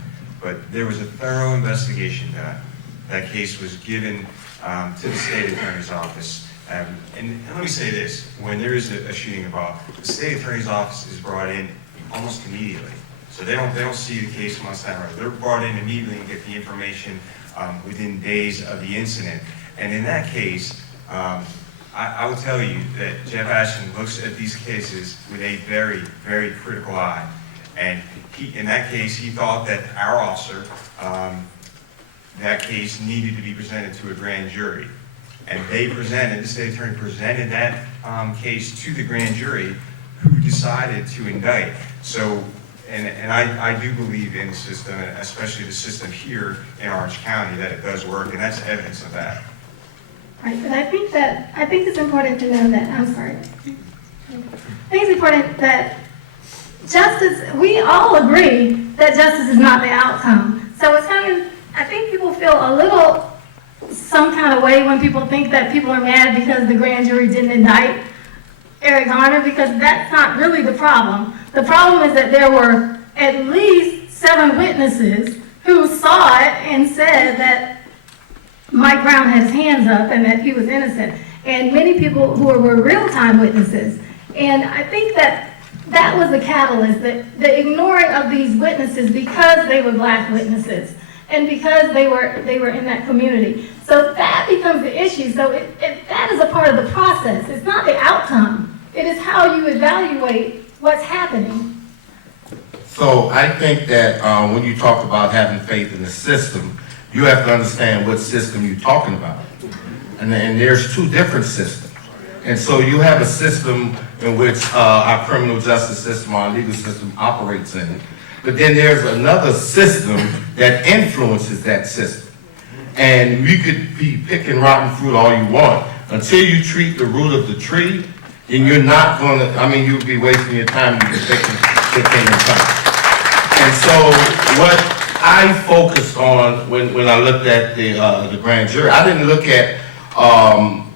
but there was a thorough investigation done. That case was given to the state attorney's office. And let me say this, when there is a shooting involved, the state attorney's office is brought in almost immediately. So they don't see the case once that right. They're brought in immediately and get the information within days of the incident. And in that case, I will tell you that Jeff Ashton looks at these cases with a very, very critical eye. And in that case, he thought that our officer, that case needed to be presented to a grand jury. And the state attorney presented that case to the grand jury, who decided to indict. So, and I do believe in the system, especially the system here in Orange County, that it does work, and that's evidence of that. Right, but I think it's important to know that, I'm sorry. I think it's important that justice, we all agree that justice is not the outcome. So it's kind of, I think people feel a little some kind of way when people think that people are mad because the grand jury didn't indict Eric Garner, because that's not really the problem. The problem is that there were at least 7 witnesses who saw it and said that Mike Brown had his hands up and that he was innocent, and many people who were real-time witnesses. And I think that that was the catalyst, that the ignoring of these witnesses because they were black witnesses and because they were in that community. So that becomes the issue. So that is a part of the process. It's not the outcome. It is how you evaluate what's happening. So I think that when you talk about having faith in the system, you have to understand what system you're talking about. And there's 2 different systems. And so you have a system in which our criminal justice system, our legal system operates in. But then there's another system that influences that system. And you could be picking rotten fruit all you want. Until you treat the root of the tree, then you're not going to, I mean, you'll be wasting your time. You can pick the time. And so what I focused on when I looked at the grand jury, I didn't look at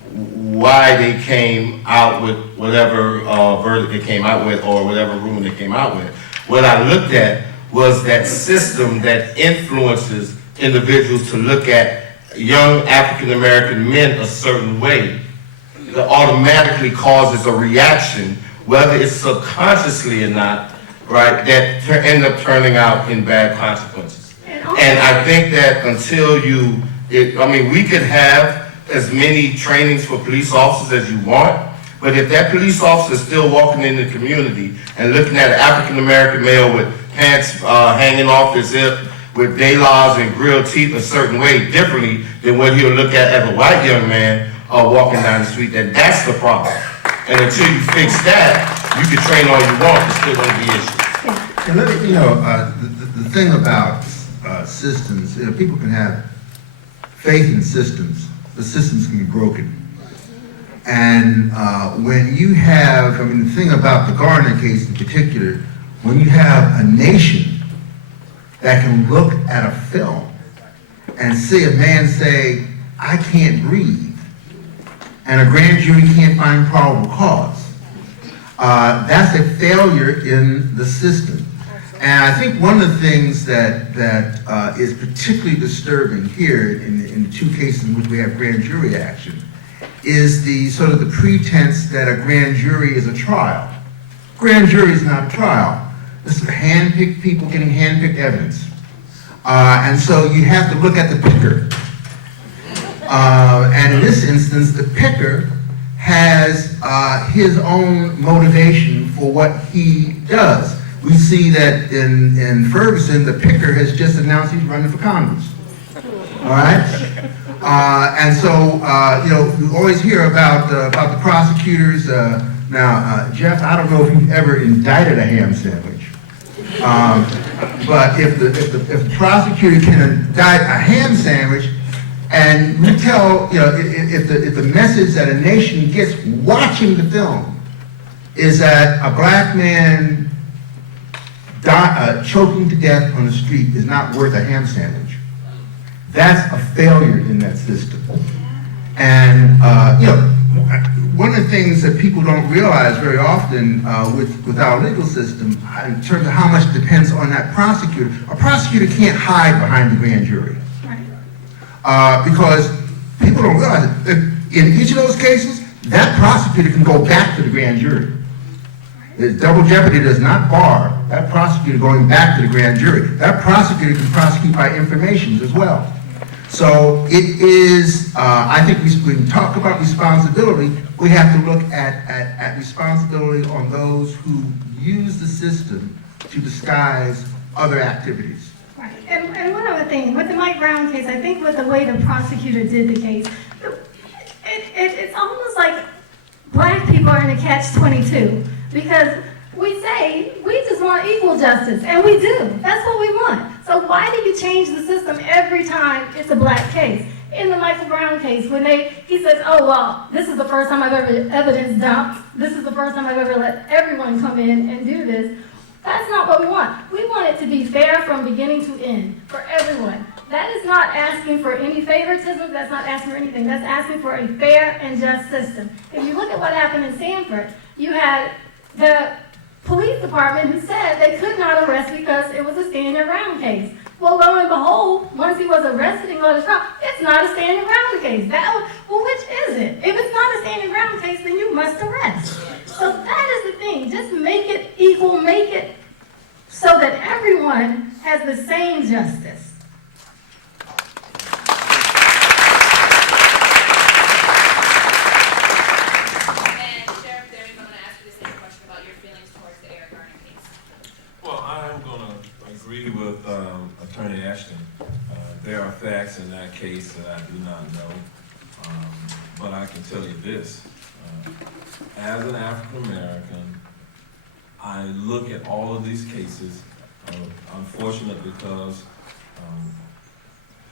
why they came out with whatever verdict they came out with or whatever ruling they came out with. What I looked at was that system that influences individuals to look at young African-American men a certain way, that automatically causes a reaction, whether it's subconsciously or not, right, that end up turning out in bad consequences. And I think that until we could have as many trainings for police officers as you want, but if that police officer is still walking in the community and looking at an African-American male with pants hanging off his hip, with daylaws and grilled teeth a certain way differently than what he'll look at as a white young man walking down the street, then that's the problem. And until you fix that, you can train all you want, it's still going to be issues. And let me, the thing about systems, people can have faith in systems, the systems can be broken. And when you have, the thing about the Garner case in particular, when you have a nation that can look at a film and see a man say, I can't breathe, and a grand jury can't find probable cause, that's a failure in the system. And I think one of the things that is particularly disturbing here in the 2 cases in which we have grand jury action is the sort of the pretense that a grand jury is a trial. Grand jury is not a trial. This is hand-picked people getting hand-picked evidence. And so you have to look at the picker. And in this instance, the picker has his own motivation for what he does. We see that in Ferguson, the picker has just announced he's running for Congress. All right? And so, you always hear about the prosecutors. Now, Jeff, I don't know if you've ever indicted a ham sandwich. But if the prosecutor can indict a ham sandwich, and we tell, if the message that a nation gets watching the film is that a black man choking to death on the street is not worth a ham sandwich, that's a failure in that system. And, one of the things that people don't realize very often with our legal system, in terms of how much depends on that prosecutor, a prosecutor can't hide behind the grand jury. Because people don't realize it. In each of those cases, that prosecutor can go back to the grand jury. The double jeopardy does not bar that prosecutor going back to the grand jury. That prosecutor can prosecute by information as well. So it is, I think when we talk about responsibility, we have to look at responsibility on those who use the system to disguise other activities. Right. And one other thing, with the Mike Brown case, I think with the way the prosecutor did the case, it's almost like black people are in a catch-22, because we say we just want equal justice, and we do. That's what we want. So why do you change the system every time it's a black case? In the Michael Brown case, when he says, oh, well, this is the first time I've ever evidence dumped. This is the first time I've ever let everyone come in and do this. That's not what we want. We want it to be fair from beginning to end for everyone. That is not asking for any favoritism. That's not asking for anything. That's asking for a fair and just system. If you look at what happened in Sanford, you had the police department who said they could not arrest because it was a stand your ground case. Well, lo and behold, once he was arrested and go to trial, it's not a stand your ground case. Well, which is it? If it's not a stand your ground case, then you must arrest. So that is the thing. Just make it equal, make it so that everyone has the same justice. Agree with Attorney Ashton. There are facts in that case that I do not know, but I can tell you this. As an African American, I look at all of these cases, I'm fortunate because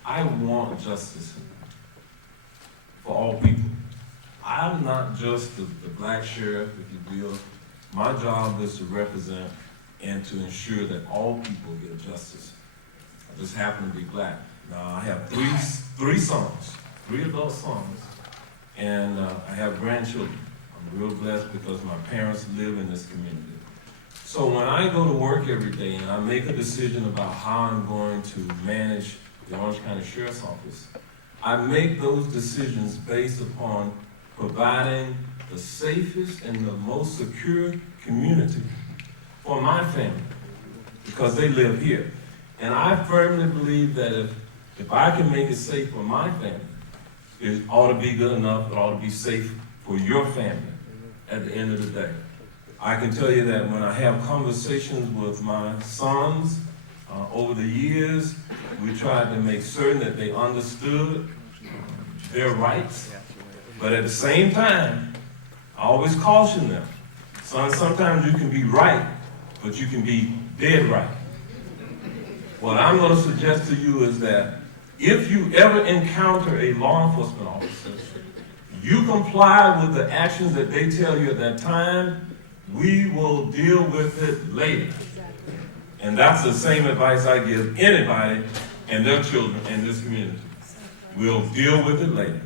I want justice for all people. I'm not just the black sheriff, if you will. My job is to represent and to ensure that all people get justice. I just happen to be black. Now I have three sons, 3 adult sons, and I have grandchildren. I'm real blessed because my parents live in this community. So when I go to work every day and I make a decision about how I'm going to manage the Orange County Sheriff's Office, I make those decisions based upon providing the safest and the most secure community for my family, because they live here. And I firmly believe that if I can make it safe for my family, it ought to be good enough, it ought to be safe for your family at the end of the day. I can tell you that when I have conversations with my sons over the years, we tried to make certain that they understood their rights, but at the same time, I always caution them. Son, sometimes you can be right, but you can be dead right. What I'm going to suggest to you is that if you ever encounter a law enforcement officer, you comply with the actions that they tell you at that time, we will deal with it later. And that's the same advice I give anybody and their children in this community. We'll deal with it later.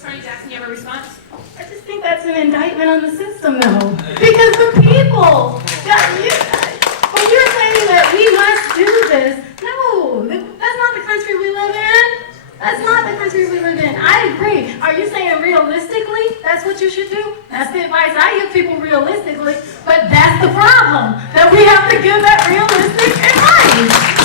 Attorney Jackson, you have a response? I just think that's an indictment on the system, though. Because the people, when you're saying that we must do this, no, that's not the country we live in. That's not the country we live in. I agree. Are you saying realistically that's what you should do? That's the advice I give people realistically, but that's the problem, that we have to give that realistic advice.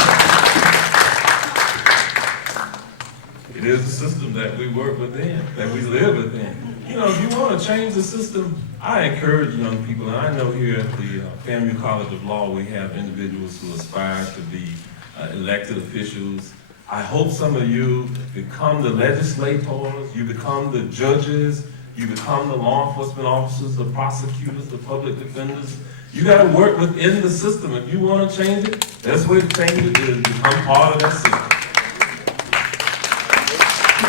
It is a system that we work within, that we live within. You know, if you want to change the system, I encourage young people, and I know here at the FAMU College of Law, we have individuals who aspire to be elected officials. I hope some of you become the legislators, you become the judges, you become the law enforcement officers, the prosecutors, the public defenders. You got to work within the system. If you want to change it, that's way to change it is become part of that system.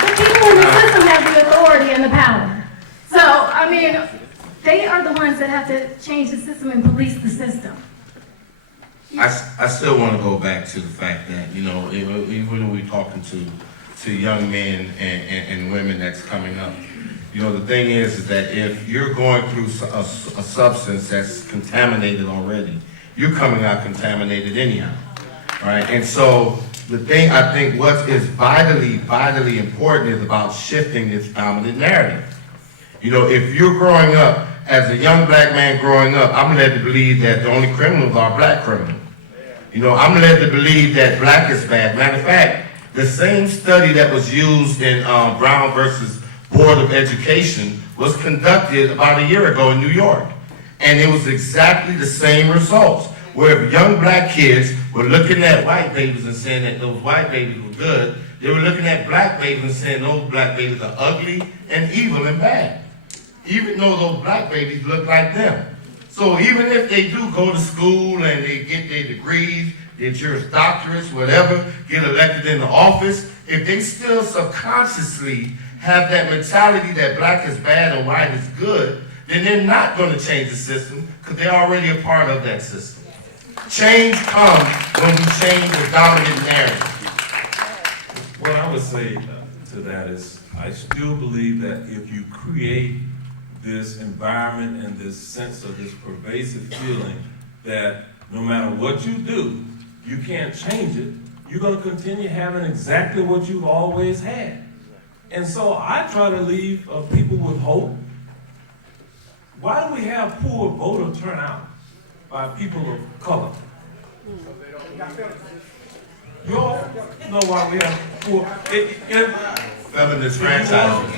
The people in the system have the authority and the power. So, I mean, they are the ones that have to change the system and police the system. I still want to go back to the fact that, you know, even when we're talking to young men and women that's coming up, you know, the thing is that if you're going through a substance that's contaminated already, you're coming out contaminated anyhow, right? And so the thing I think what is vitally important is about shifting this dominant narrative. You know, if you're growing up, as a young black man growing up, I'm led to believe that the only criminals are black criminals. You know, I'm led to believe that black is bad. Matter of fact, the same study that was used in Brown versus Board of Education was conducted about a year ago in New York. And it was exactly the same results, where young black kids were looking at white babies and saying that those white babies were good. They were looking at black babies and saying those black babies are ugly and evil and bad, even though those black babies look like them. So even if they do go to school and they get their degrees, their Juris Doctorates, whatever, get elected into office, if they still subconsciously have that mentality that black is bad and white is good, then they're not going to change the system because they're already a part of that system. Change comes when we change the dominant narrative. What I would say to that is, I still believe that if you create this environment and this sense of this pervasive feeling that no matter what you do, you can't change it, you're going to continue having exactly what you've always had. And so I try to leave people with hope. Why do we have poor voter turnout by people of color? You all know why we have poor... Felon disfranchisement.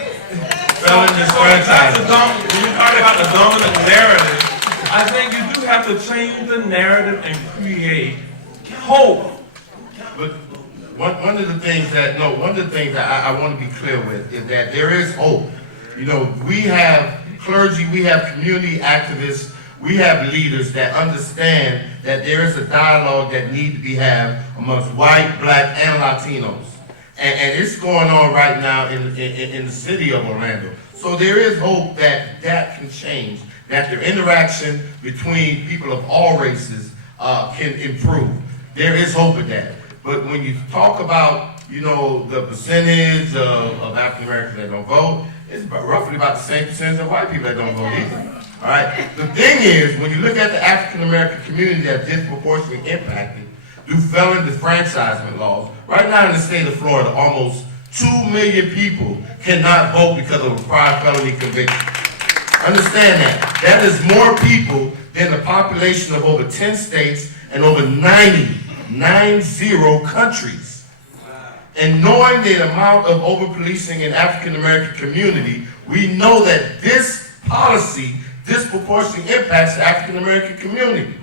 Felon disfranchisement. When you talk about the dominant narrative, I think you do have to change the narrative and create hope. But one of the things that I want to be clear with is that there is hope. You know, we have clergy, we have community activists, we have leaders that understand that there is a dialogue that needs to be had amongst white, black, and Latinos. And it's going on right now in the city of Orlando. So there is hope that that can change, that the interaction between people of all races can improve. There is hope in that. But when you talk about, you know, the percentage of African Americans that don't vote, it's roughly about the same percentage of white people that don't vote either. All right. The thing is, when you look at the African American community that's disproportionately impacted through felon disfranchisement laws, right now in the state of Florida, almost 2 million people cannot vote because of a prior felony conviction. Understand that. That is more people than the population of over 10 states and over 90 countries. And knowing the amount of over-policing in African American community, we know that this policy disproportionately impacts the African American community.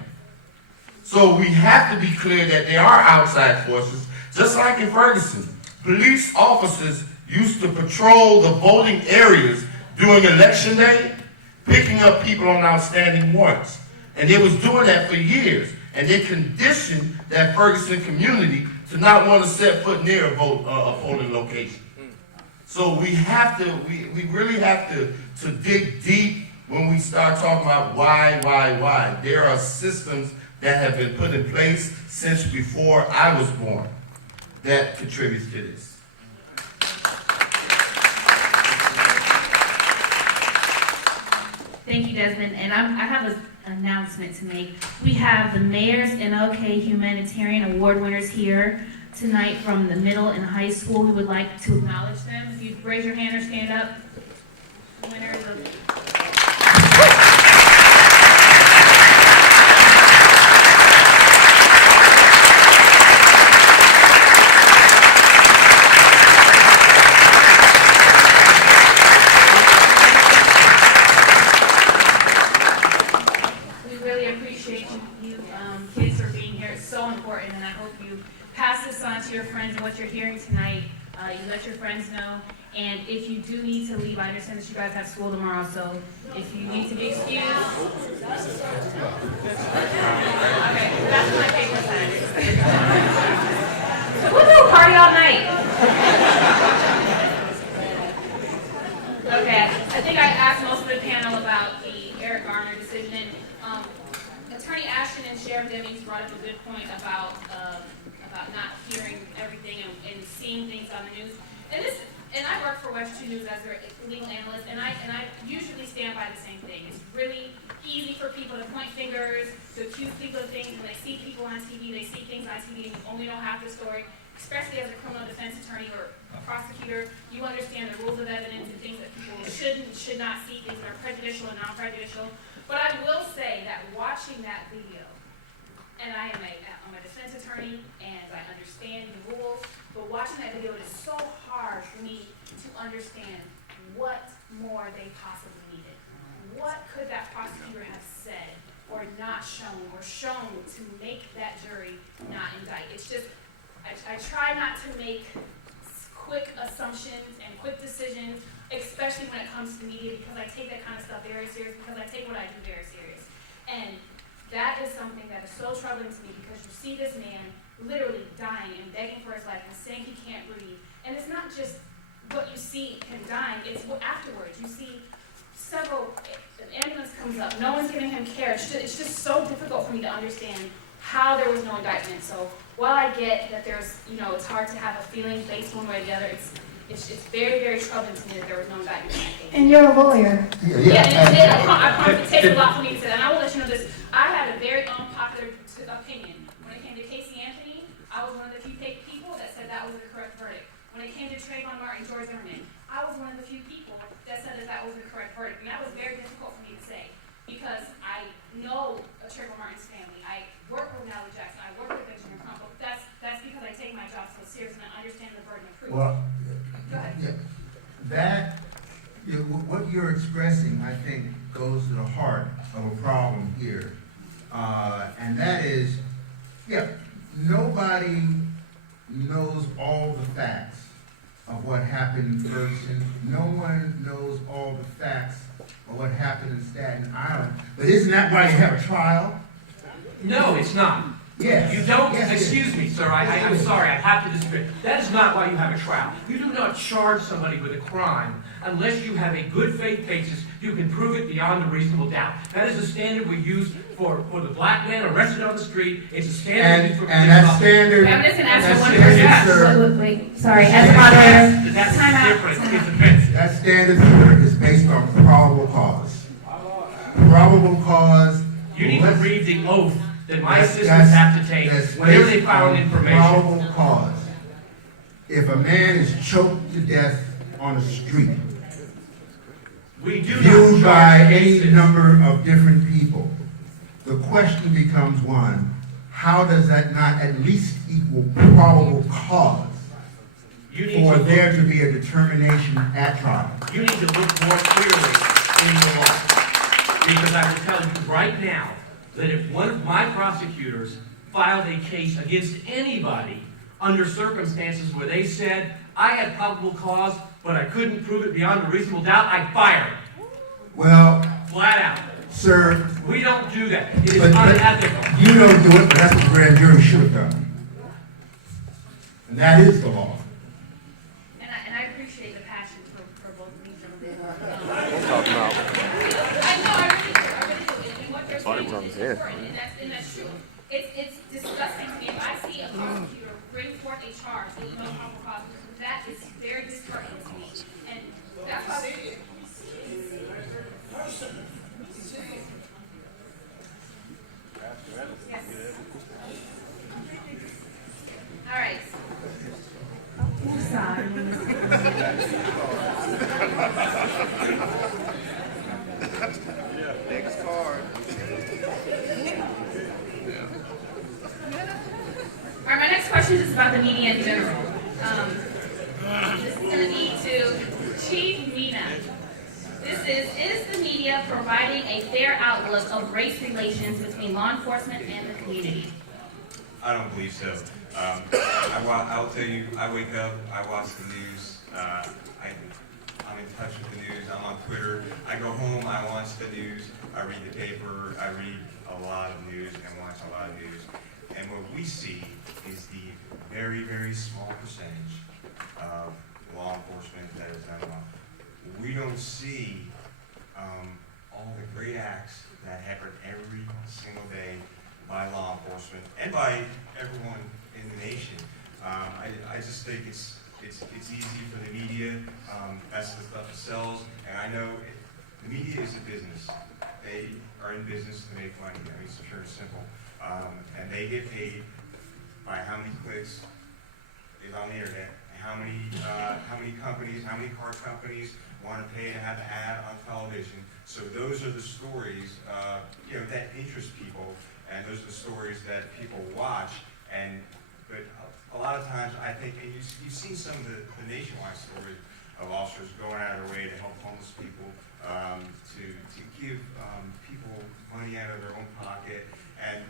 So we have to be clear that there are outside forces, just like in Ferguson. Police officers used to patrol the voting areas during election day, picking up people on outstanding warrants. And they was doing that for years. And they conditioned that Ferguson community to not want to set foot near a polling location. So we have to, we really have to dig deep when we start talking about why. There are systems that have been put in place since before I was born that contributes to this. Desmond, and I have an announcement to make. We have the Mayor's MLK Humanitarian Award winners here tonight from the middle and high school. We would like to acknowledge them. If you raise your hand or stand up. Winners of... kids for being here. It's so important, and I hope you pass this on to your friends and what you're hearing tonight. You let your friends know, and if you do need to leave, I understand that you guys have school tomorrow, so if you need to be excused. Okay, that's my favorite side. We'll do a party all night. Okay, I think I asked most of the panel about the Eric Garner decision. Attorney Ashton and Sheriff Demings brought up a good point about not hearing everything and seeing things on the news. And I work for West 2 News as their legal analyst, and I usually stand by the same thing. It's really easy for people to point fingers, to accuse people of things. When they see people on TV, they see things on TV, and you only know half the story. Especially as a criminal defense attorney or a prosecutor, you understand the rules of evidence and things that people should not see, things that are prejudicial and non-prejudicial. But I will say that watching that video, and I'm a defense attorney and I understand the rules, but watching that video, it is so hard for me to understand what more they possibly needed. What could that prosecutor have said or not shown to make that jury not indict? It's just, I try not to make quick assumptions and quick decisions, especially when it comes to media, because I take that kind of stuff very serious, because I take what I do very serious. And that is something that is so troubling to me, because you see this man literally dying and begging for his life and saying he can't breathe. And it's not just what you see him dying, it's what afterwards. You see an ambulance comes up, no one's giving him care. It's just so difficult for me to understand how there was no indictment. So while I get that there's, it's hard to have a feeling based one way or the other, it's very, very troubling to me that there was no indictment in that case. And you're a lawyer. It takes a lot for me to say that. And I will let you know this. I had a very unpopular opinion. When it came to Casey Anthony, I was one of the few people that said that was the correct verdict. When it came to Trayvon Martin, George Zimmerman, I was one of the few people that said that was the correct verdict. And that was very difficult for me to say, because I know Trayvon Martin's family. I work with Natalie Jackson. I work with Benjamin Crump. But that's because I take my job so serious and I understand the burden of proof. Well, go ahead. What you're expressing, I think, goes to the heart of a problem here. And that is, nobody knows all the facts of what happened in Ferguson. No one knows all the facts of what happened in Staten Island. But isn't that why you have a trial? No, it's not. Yes. You don't, Yes, excuse me, sir, I'm sorry, I have to disagree. That is not why you have a trial. You do not charge somebody with a crime unless you have a good faith basis, you can prove it beyond a reasonable doubt. That is the standard we use for the black man arrested on the street. It's a standard. And that standard. I'm just going to answer that one standard, person. Wait. Sorry, as a moderator. That's different, it's offensive. That standard, sir, is based on probable cause. Probable cause. You need to read the oath that my assistants have to take whenever they found information. Probable cause. If a man is choked to death on a street, We do viewed not by charge any cases. number of different people, the question becomes one, how does that not at least equal probable cause You need for to there look, to be a determination at trial? you need to look more clearly in the law. Because I will tell you right now that if one of my prosecutors filed a case against anybody under circumstances where they said, I had probable cause, but I couldn't prove it beyond a reasonable doubt, I fire him. Well, Flat out. sir, We don't do that. It is but unethical. you don't do it, but that's what the grand jury should have done. And that is the law. And I appreciate the passion for both of these gentlemen. I really do. And what they're saying is important, and that's true. It's disgusting to me if I see a prosecutor bring forth a charge with no probable cause. That is very disheartening to me. And that's why Next card. All right, my next question is about the media in general. This is going to be to Chief Nina. This is the media providing a fair outlook of race relations between law enforcement and the community? I don't believe so. I'll tell you, I wake up, I watch the news, I'm in touch with the news, I'm on Twitter, I go home, I watch the news, I read the paper, I read a lot of news and watch a lot of news. And what we see is the very, very small percentage of law enforcement that is done well. We don't see all the great acts that happen every single day by law enforcement and by everyone in the nation. I just think it's easy for the media. That's the stuff that sells. And I know the media is a business. They are in business to make money. I mean, it's pure and simple. And they get paid by how many clicks is on the internet, and how many companies, how many car companies want to pay to have an ad on television. So those are the stories, that interest people, and those are the stories that people watch. But a lot of times, I think, and you've seen some of the nationwide stories of officers going out of their way to help homeless people, to give people money out of their own pocket, and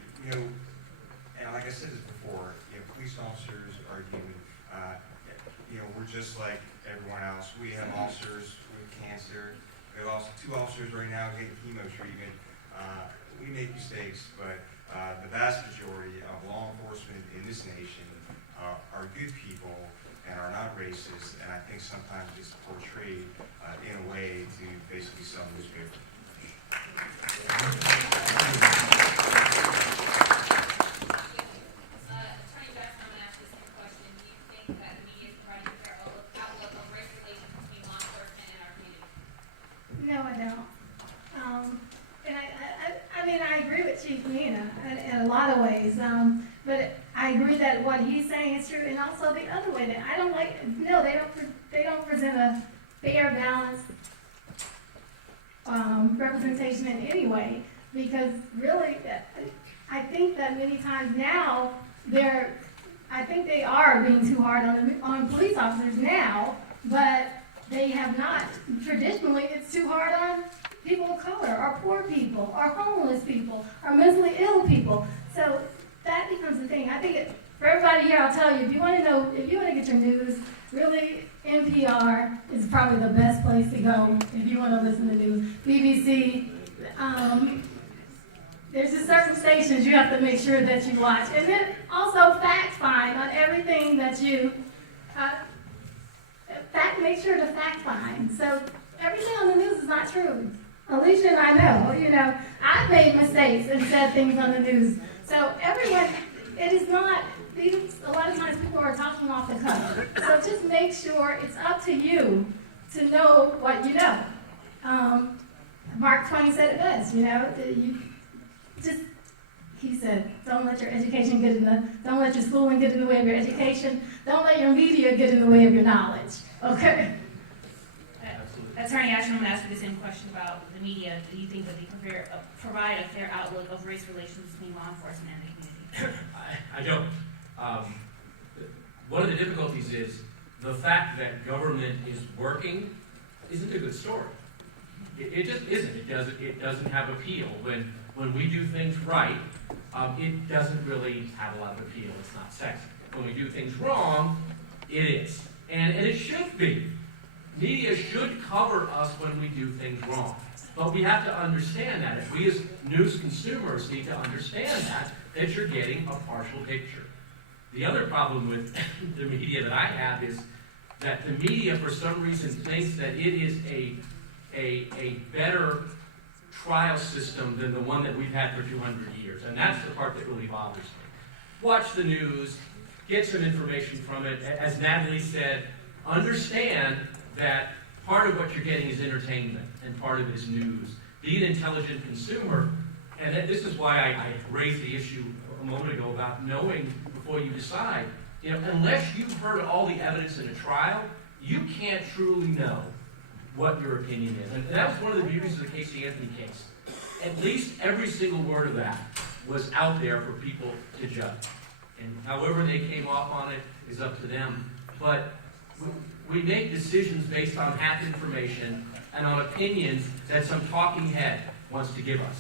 like I said this before, police officers are human. We're just like everyone else. We have officers with cancer. We have also 2 officers right now getting chemo treatment. We make mistakes, but the vast majority of law enforcement in this nation are good people and are not racist, and I think sometimes it's portrayed in a way to basically sell newspapers. No, I don't. I agree with Chief Nina in a lot of ways. But I agree that what he's saying is true, and also the other way that I don't like. No, they don't present a fair, balanced representation in any way, because really, I think that many times now I think they are being too hard on police officers now, but they have not. Traditionally, it's too hard on people of color, or poor people, or homeless people, or mentally ill people. So that becomes the thing. I think for everybody here, I'll tell you, if you want to get your news, really, NPR is probably the best place to go if you want to listen to news. BBC, there's just certain stations you have to make sure that you watch. And then also fact find on everything that you, make sure to fact find. So everything on the news is not true. Alicia and I know, I've made mistakes and said things on the news. So everyone, it is not, a lot of times people are talking off the cuff. So just make sure it's up to you to know what you know. Mark Twain said it best, he said, don't let your education don't let your schooling get in the way of your education. Don't let your media get in the way of your knowledge, okay? Attorney Ashton, I'm going to ask you the same question about the media. Do you think that they provide a fair outlook of race relations between law enforcement and the community? I don't. One of the difficulties is the fact that government is working isn't a good story. It just isn't. It doesn't have appeal. When we do things right, it doesn't really have a lot of appeal. It's not sexy. When we do things wrong, it is. And it should be. Media should cover us when we do things wrong. But we have to understand that. If we as news consumers need to understand that you're getting a partial picture. The other problem with the media that I have is that the media, for some reason, thinks that it is a better trial system than the one that we've had for 200 years. And that's the part that really bothers me. Watch the news, get some information from it. As Natalie said, understand that part of what you're getting is entertainment and part of it is news. Be an intelligent consumer. And this is why I raised the issue a moment ago about knowing before you decide. Unless you've heard all the evidence in a trial, you can't truly know what your opinion is. And that was one of the beauties of the Casey Anthony case. At least every single word of that was out there for people to judge. And however they came off on it is up to them. But we make decisions based on half information and on opinions that some talking head wants to give us.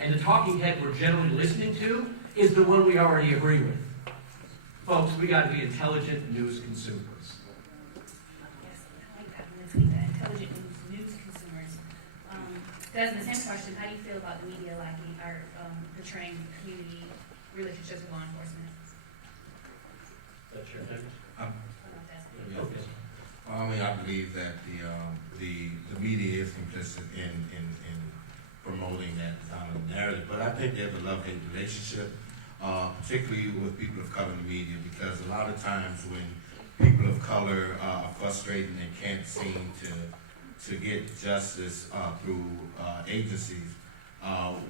And the talking head we're generally listening to is the one we already agree with. Folks, we got to be intelligent news consumers. Yes, I like that. Let's keep that intelligent news consumers. Desmond, same question. How do you feel about the media lacking or portraying community relationships with law enforcement? That's your opinion? Okay. I mean, I believe that the media is complicit in promoting that kind of narrative, but I think there's a love-hate relationship, particularly with people of color in the media, because a lot of times when people of color are frustrated and can't seem to get justice through agencies,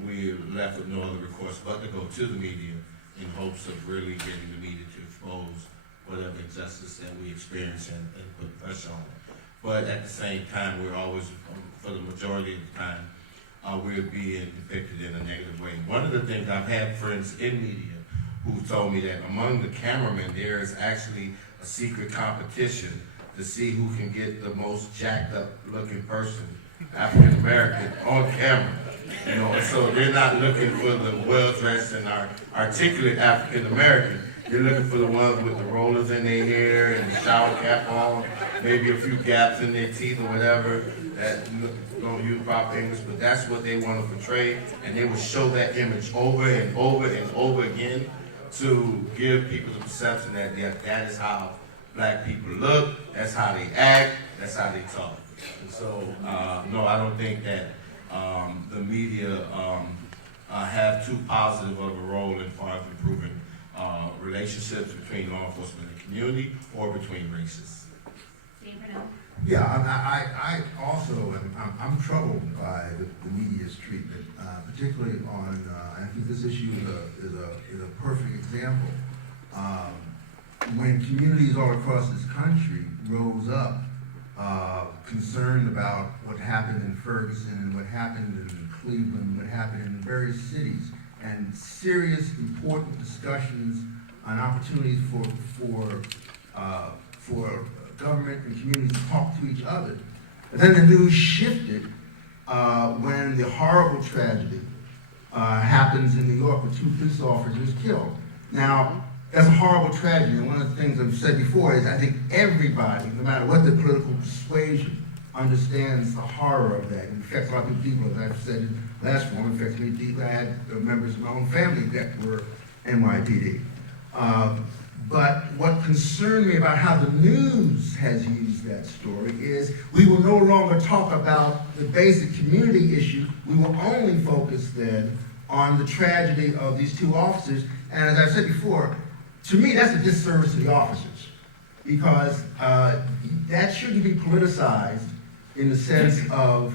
we're left with no other recourse but to go to the media in hopes of really getting the media to expose whatever injustice that we experience and put pressure on it. But at the same time, we're always, for the majority of the time, we're being depicted in a negative way. One of the things, I've had friends in media who told me that among the cameramen, there is actually a secret competition to see who can get the most jacked up looking person, African American, on camera. You know, and so they're not looking for the well-dressed and articulate African American. They're looking for the ones with the rollers in their hair and the shower cap on, maybe a few gaps in their teeth or whatever, that don't use proper English, but that's what they want to portray, and they will show that image over and over and over again to give people the perception that that is how black people look, that's how they act, that's how they talk. And so, no, I don't think that the media have too positive of a role in far as improving relationships between law enforcement and the community or between races. Yeah, I also I'm troubled by the media's treatment, particularly on. I think this issue is a perfect example. When communities all across this country rose up, concerned about what happened in Ferguson and what happened in Cleveland, what happened in various cities, and serious, important discussions on opportunities for government and communities to talk to each other. But then the news shifted when the horrible tragedy happens in New York with 2 police officers killed. Now, that's a horrible tragedy, and one of the things I've said before is I think everybody, no matter what their political persuasion, understands the horror of that. It affects a lot of people, as I've said in last forum, it affects me deeply. I had members of my own family that were NYPD. But what concerned me about how the news has used that story is we will no longer talk about the basic community issue. We will only focus then on the tragedy of these 2 officers. And as I've said before, to me, that's a disservice to the officers, because that shouldn't be politicized in the sense of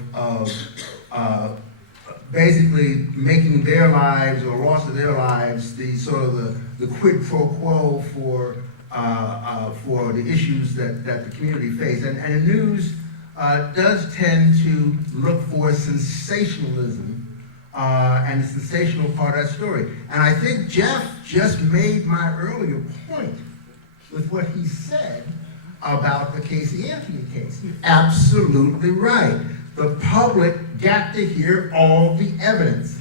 basically making their lives or loss of their lives the sort of the quid pro quo for the issues that the community face. And the news does tend to look for sensationalism and the sensational part of that story. And I think Jeff just made my earlier point with what he said about the Casey Anthony case. Absolutely right. The public got to hear all the evidence.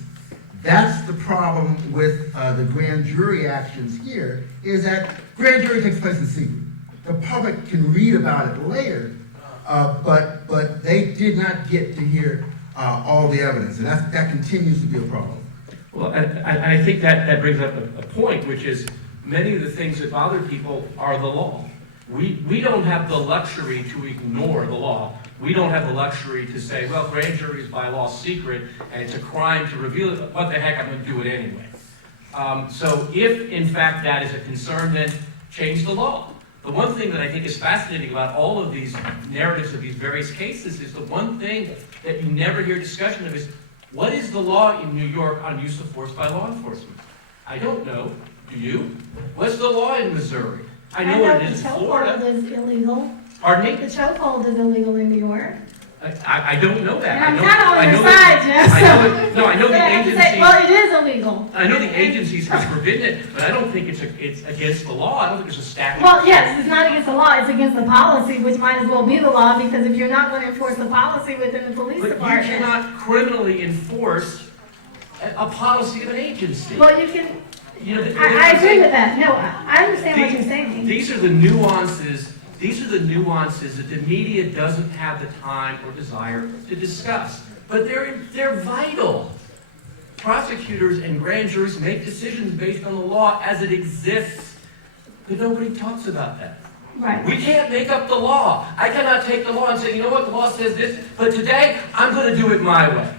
That's the problem with the grand jury actions here, is that grand jury takes place in secret. The public can read about it later, but they did not get to hear all the evidence, and that continues to be a problem. Well, I think that brings up a point, which is many of the things that bother people are the law. We don't have the luxury to ignore the law. We don't have the luxury to say, well, grand jury is by law secret, and it's a crime to reveal it. What the heck, I'm going to do it anyway. So if, in fact, that is a concern, then change the law. The one thing that I think is fascinating about all of these narratives of these various cases is the one thing that you never hear discussion of is, what is the law in New York on use of force by law enforcement? I don't know. Do you? What's the law in Missouri? I know what it is in Florida. The chokehold is illegal. Pardon me? The chokehold is illegal in New York. I don't know that. And I'm I know- kind of I on know your that- side, Jeff, I know so. that- No, I know so the I have to say, agencies. well, it is illegal. I know the agencies have forbidden it, but I don't think it's against the law. I don't think there's a statute. Well, yes, it's not against the law, it's against the policy, which might as well be the law, because if you're not going to enforce the policy within the police But you department. cannot criminally enforce a policy of an agency. Well, you can, You know, I agree with that, no, I understand what you're saying. These are the nuances that the media doesn't have the time or desire to discuss. But they're vital. Prosecutors and grand juries make decisions based on the law as it exists, but nobody talks about that. Right. We can't make up the law. I cannot take the law and say, you know what, the law says this, but today I'm going to do it my way.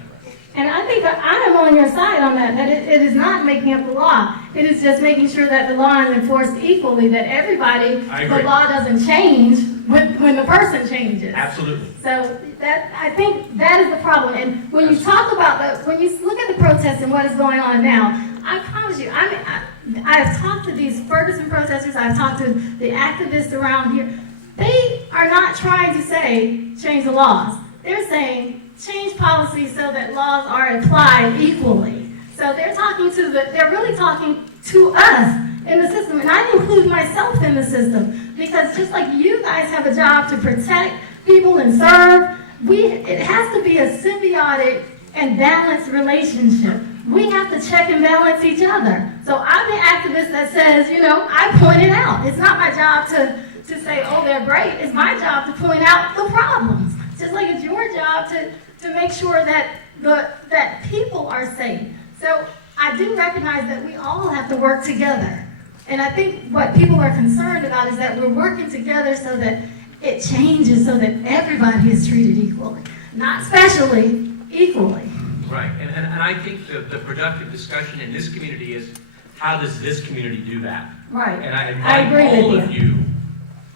And I think that I am on your side on that it is not making up the law. It is just making sure that the law is enforced equally, that everybody, I agree. the law doesn't change when the person changes. Absolutely. So I think that is the problem. And when you talk about when you look at the protests and what is going on now, I promise you, I've talked to these Ferguson protesters, I've talked to the activists around here. They are not trying to say change the laws. They're saying change policy so that laws are applied equally. So they're really talking to us in the system, and I include myself in the system, because just like you guys have a job to protect people and serve, it has to be a symbiotic and balanced relationship. We have to check and balance each other. So I'm the activist that says, I point it out. It's not my job to say, oh, they're great. It's my job to point out the problems. Just like it's your job to make sure that that people are safe. So I do recognize that we all have to work together. And I think what people are concerned about is that we're working together so that it changes, so that everybody is treated equally. Not specially, equally. Right, and I think the productive discussion in this community is, how does this community do that? Right. And I I agree invite all with of you,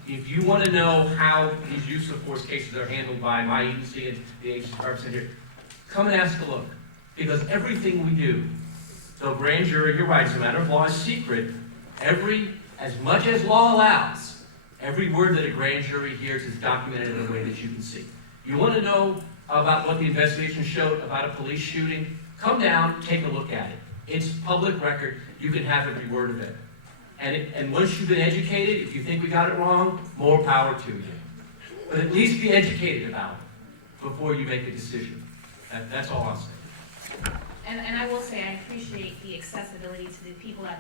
if you want to know how these use of force cases are handled by my agency and the agency department here, come and ask a look. Because everything we do, so grand jury, you're right, as a matter of law is secret, as much as law allows, every word that a grand jury hears is documented in a way that you can see. You want to know about what the investigation showed about a police shooting? Come down, take a look at it. It's public record. You can have every word of it. And once you've been educated, if you think we got it wrong, more power to you. But at least be educated about it before you make a decision. That's all I'm saying. And I will say, I appreciate the accessibility to the people at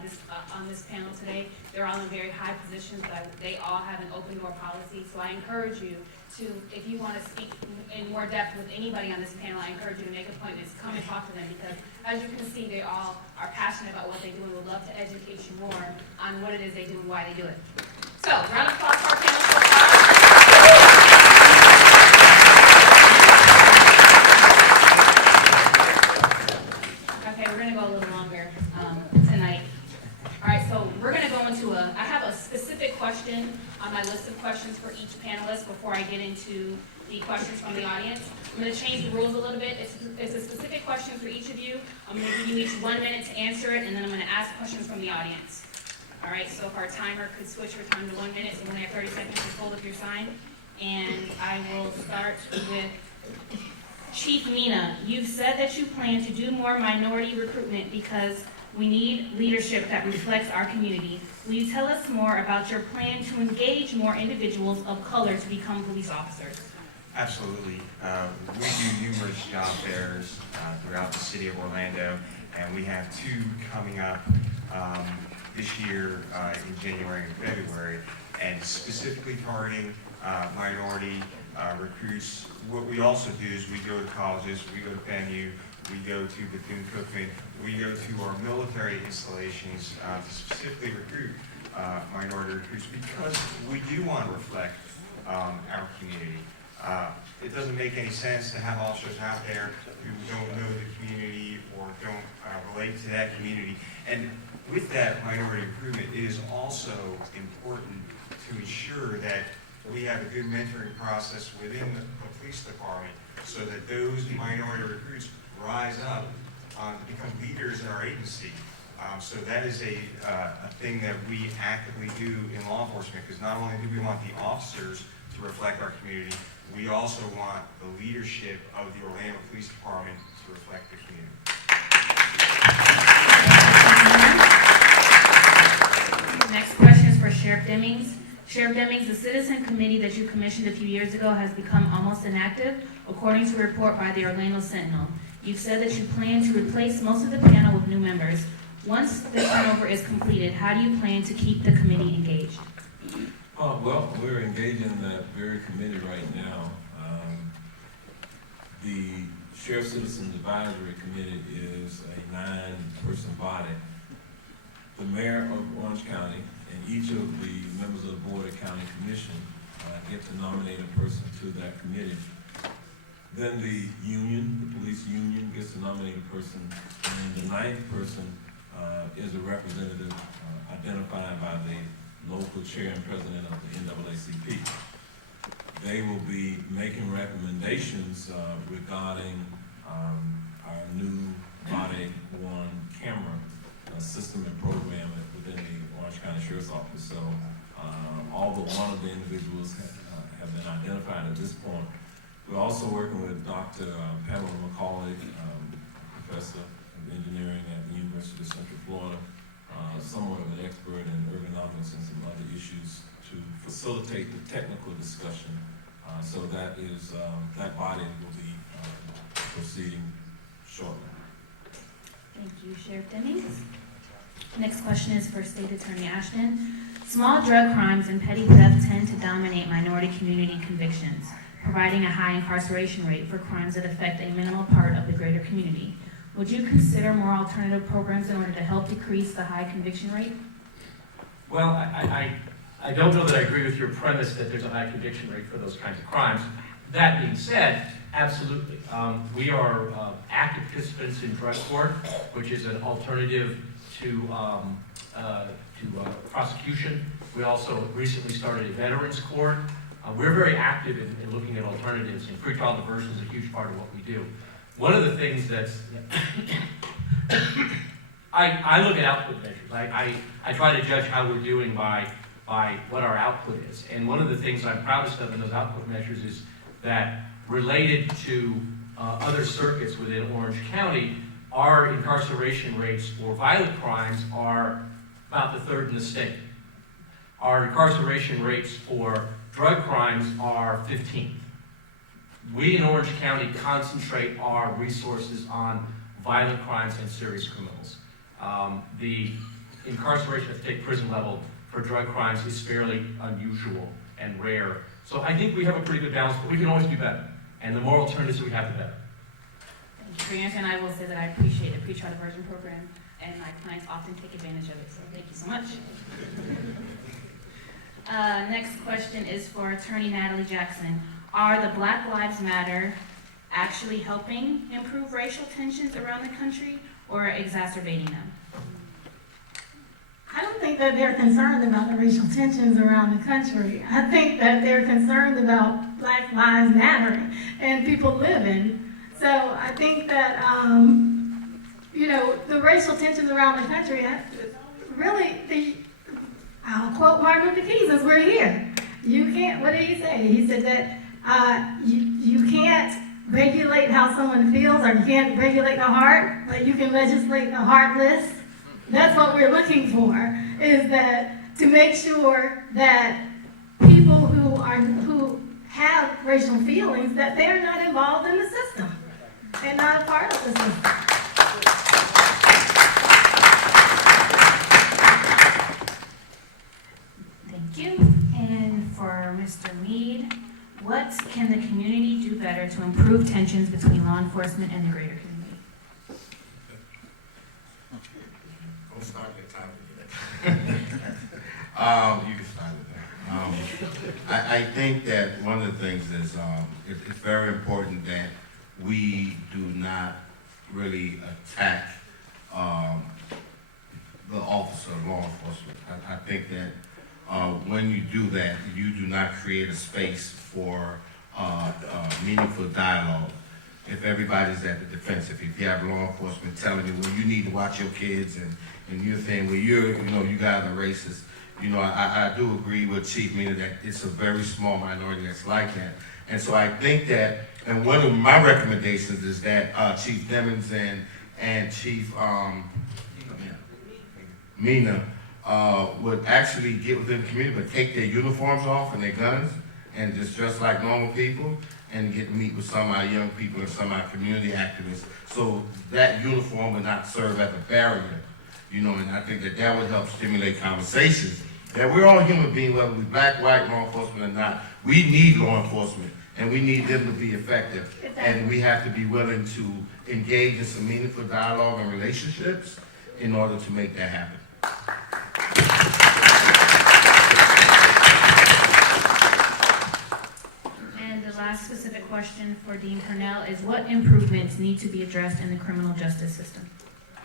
on this panel today. They're all in very high positions, but they all have an open door policy. So I encourage you to, if you want to speak in more depth with anybody on this panel, I encourage you to make appointments, come and talk to them, because as you can see, they all are passionate about what they do and would love to educate you more on what it is they do and why they do it. So, round of applause for our panel so far. Okay, we're going to go a little longer tonight. All right, so we're going to go into I have a specific question on my list of questions for each panelist before I get into the questions from the audience. I'm going to change the rules a little bit. It's a specific question for each of you. I'm going to give you each 1 minute to answer it, and then I'm going to ask questions from the audience. All right, so if our timer could switch your time to 1 minute, so you only have 30 seconds to hold up your sign. And I will start with Chief Mina. You've said that you plan to do more minority recruitment because we need leadership that reflects our community. Will you tell us more about your plan to engage more individuals of color to become police officers? Absolutely. We do numerous job fairs throughout the city of Orlando, and we have 2 coming up this year in January and February, and specifically targeting minority recruits. What we also do is we go to colleges, we go to FAMU, we go to Bethune-Cookman, we go to our military installations to specifically recruit minority recruits, because we do want to reflect our community. It doesn't make any sense to have officers out there who don't know the community or don't relate to that community. And with that minority recruitment, it is also important to ensure that we have a good mentoring process within the police department so that those minority recruits rise up to become leaders in our agency. So that is a thing that we actively do in law enforcement, because not only do we want the officers to reflect our community, we also want the leadership of the Orlando Police Department to reflect the community. Next question is for Sheriff Demings. Sheriff Demings, the citizen committee that you commissioned a few years ago has become almost inactive, according to a report by the Orlando Sentinel. You've said that you plan to replace most of the panel with new members. Once the turnover is completed, how do you plan to keep the committee engaged? Well, we're engaging that very committee right now. The Sheriff Citizens Advisory Committee is a 9-person body. The mayor of Orange County and each of the members of the Board of County Commission get to nominate a person to that committee. Then the union, the police union, gets to nominate a person, and the 9th person is a representative identified by the local chair and president of the NAACP. They will be making recommendations regarding our new body-worn camera system and program within the Orange County Sheriff's Office. So all but one of the individuals have been identified at this point. We're also working with Dr. Pamela McCauley, professor of engineering at the University of Central Florida, somewhat of an expert in ergonomics and some other issues to facilitate the technical discussion. So that body will be proceeding shortly. Thank you, Sheriff Demings. Next question is for State Attorney Ashton. Small drug crimes and petty theft tend to dominate minority community convictions, providing a high incarceration rate for crimes that affect a minimal part of the greater community. Would you consider more alternative programs in order to help decrease the high conviction rate? Well, I don't know that I agree with your premise that there's a high conviction rate for those kinds of crimes. That being said, absolutely. We are active participants in drug court, which is an alternative to prosecution. We also recently started a veterans court. We're very active in looking at alternatives, and pretrial diversion is a huge part of what we do. One of the things that's, I look at output measures. I try to judge how we're doing by what our output is. And one of the things I'm proudest of in those output measures is that related to other circuits within Orange County, our incarceration rates for violent crimes are about the 3rd in the state. Our incarceration rates for drug crimes are 15th. We in Orange County concentrate our resources on violent crimes and serious criminals. The incarceration at state prison level for drug crimes is fairly unusual and rare. So I think we have a pretty good balance, but we can always do better. And the more alternatives we have, the better. Thank you for your answer, and I will say that I appreciate the pretrial diversion program, and my clients often take advantage of it, so thank you so much. Next question is for Attorney Natalie Jackson. Are the Black Lives Matter actually helping improve racial tensions around the country or exacerbating them? I don't think that they're concerned about the racial tensions around the country. I think that they're concerned about Black Lives Mattering and people living. So I think that, the racial tensions around the country, really, I'll quote Martin Luther King since we're here. You can't, what did he say? He said that you can't regulate how someone feels, or you can't regulate the heart, but you can legislate the heartless. That's what we're looking for, is that to make sure that people who have racial feelings, that they're not involved in the system and not a part of the system. Thank you. And for Mr. Mead, what can the community do better to improve tensions between law enforcement and the greater community? Don't start that time. You can start with that. I think that one of the things is it's very important that we do not really attack the officer of law enforcement. I think that when you do that, you do not create a space for meaningful dialogue. If everybody's at the defensive, if you have law enforcement telling you, well, you need to watch your kids, and you're saying, well, you guys are racist. I do agree with Chief Mina that it's a very small minority that's like that. And so I think that, and one of my recommendations is that Chief Demons and Chief Mina would actually get within the community, but take their uniforms off and their guns and just dress like normal people and get to meet with some of our young people and some of our community activists. So that uniform would not serve as a barrier, you know, and I think that that would help stimulate conversations. That we're all human beings, whether we're black, white, law enforcement or not. We need law enforcement and we need them to be effective. And we have to be willing to engage in some meaningful dialogue and relationships in order to make that happen. And the last specific question for Dean Purnell is what improvements need to be addressed in the criminal justice system?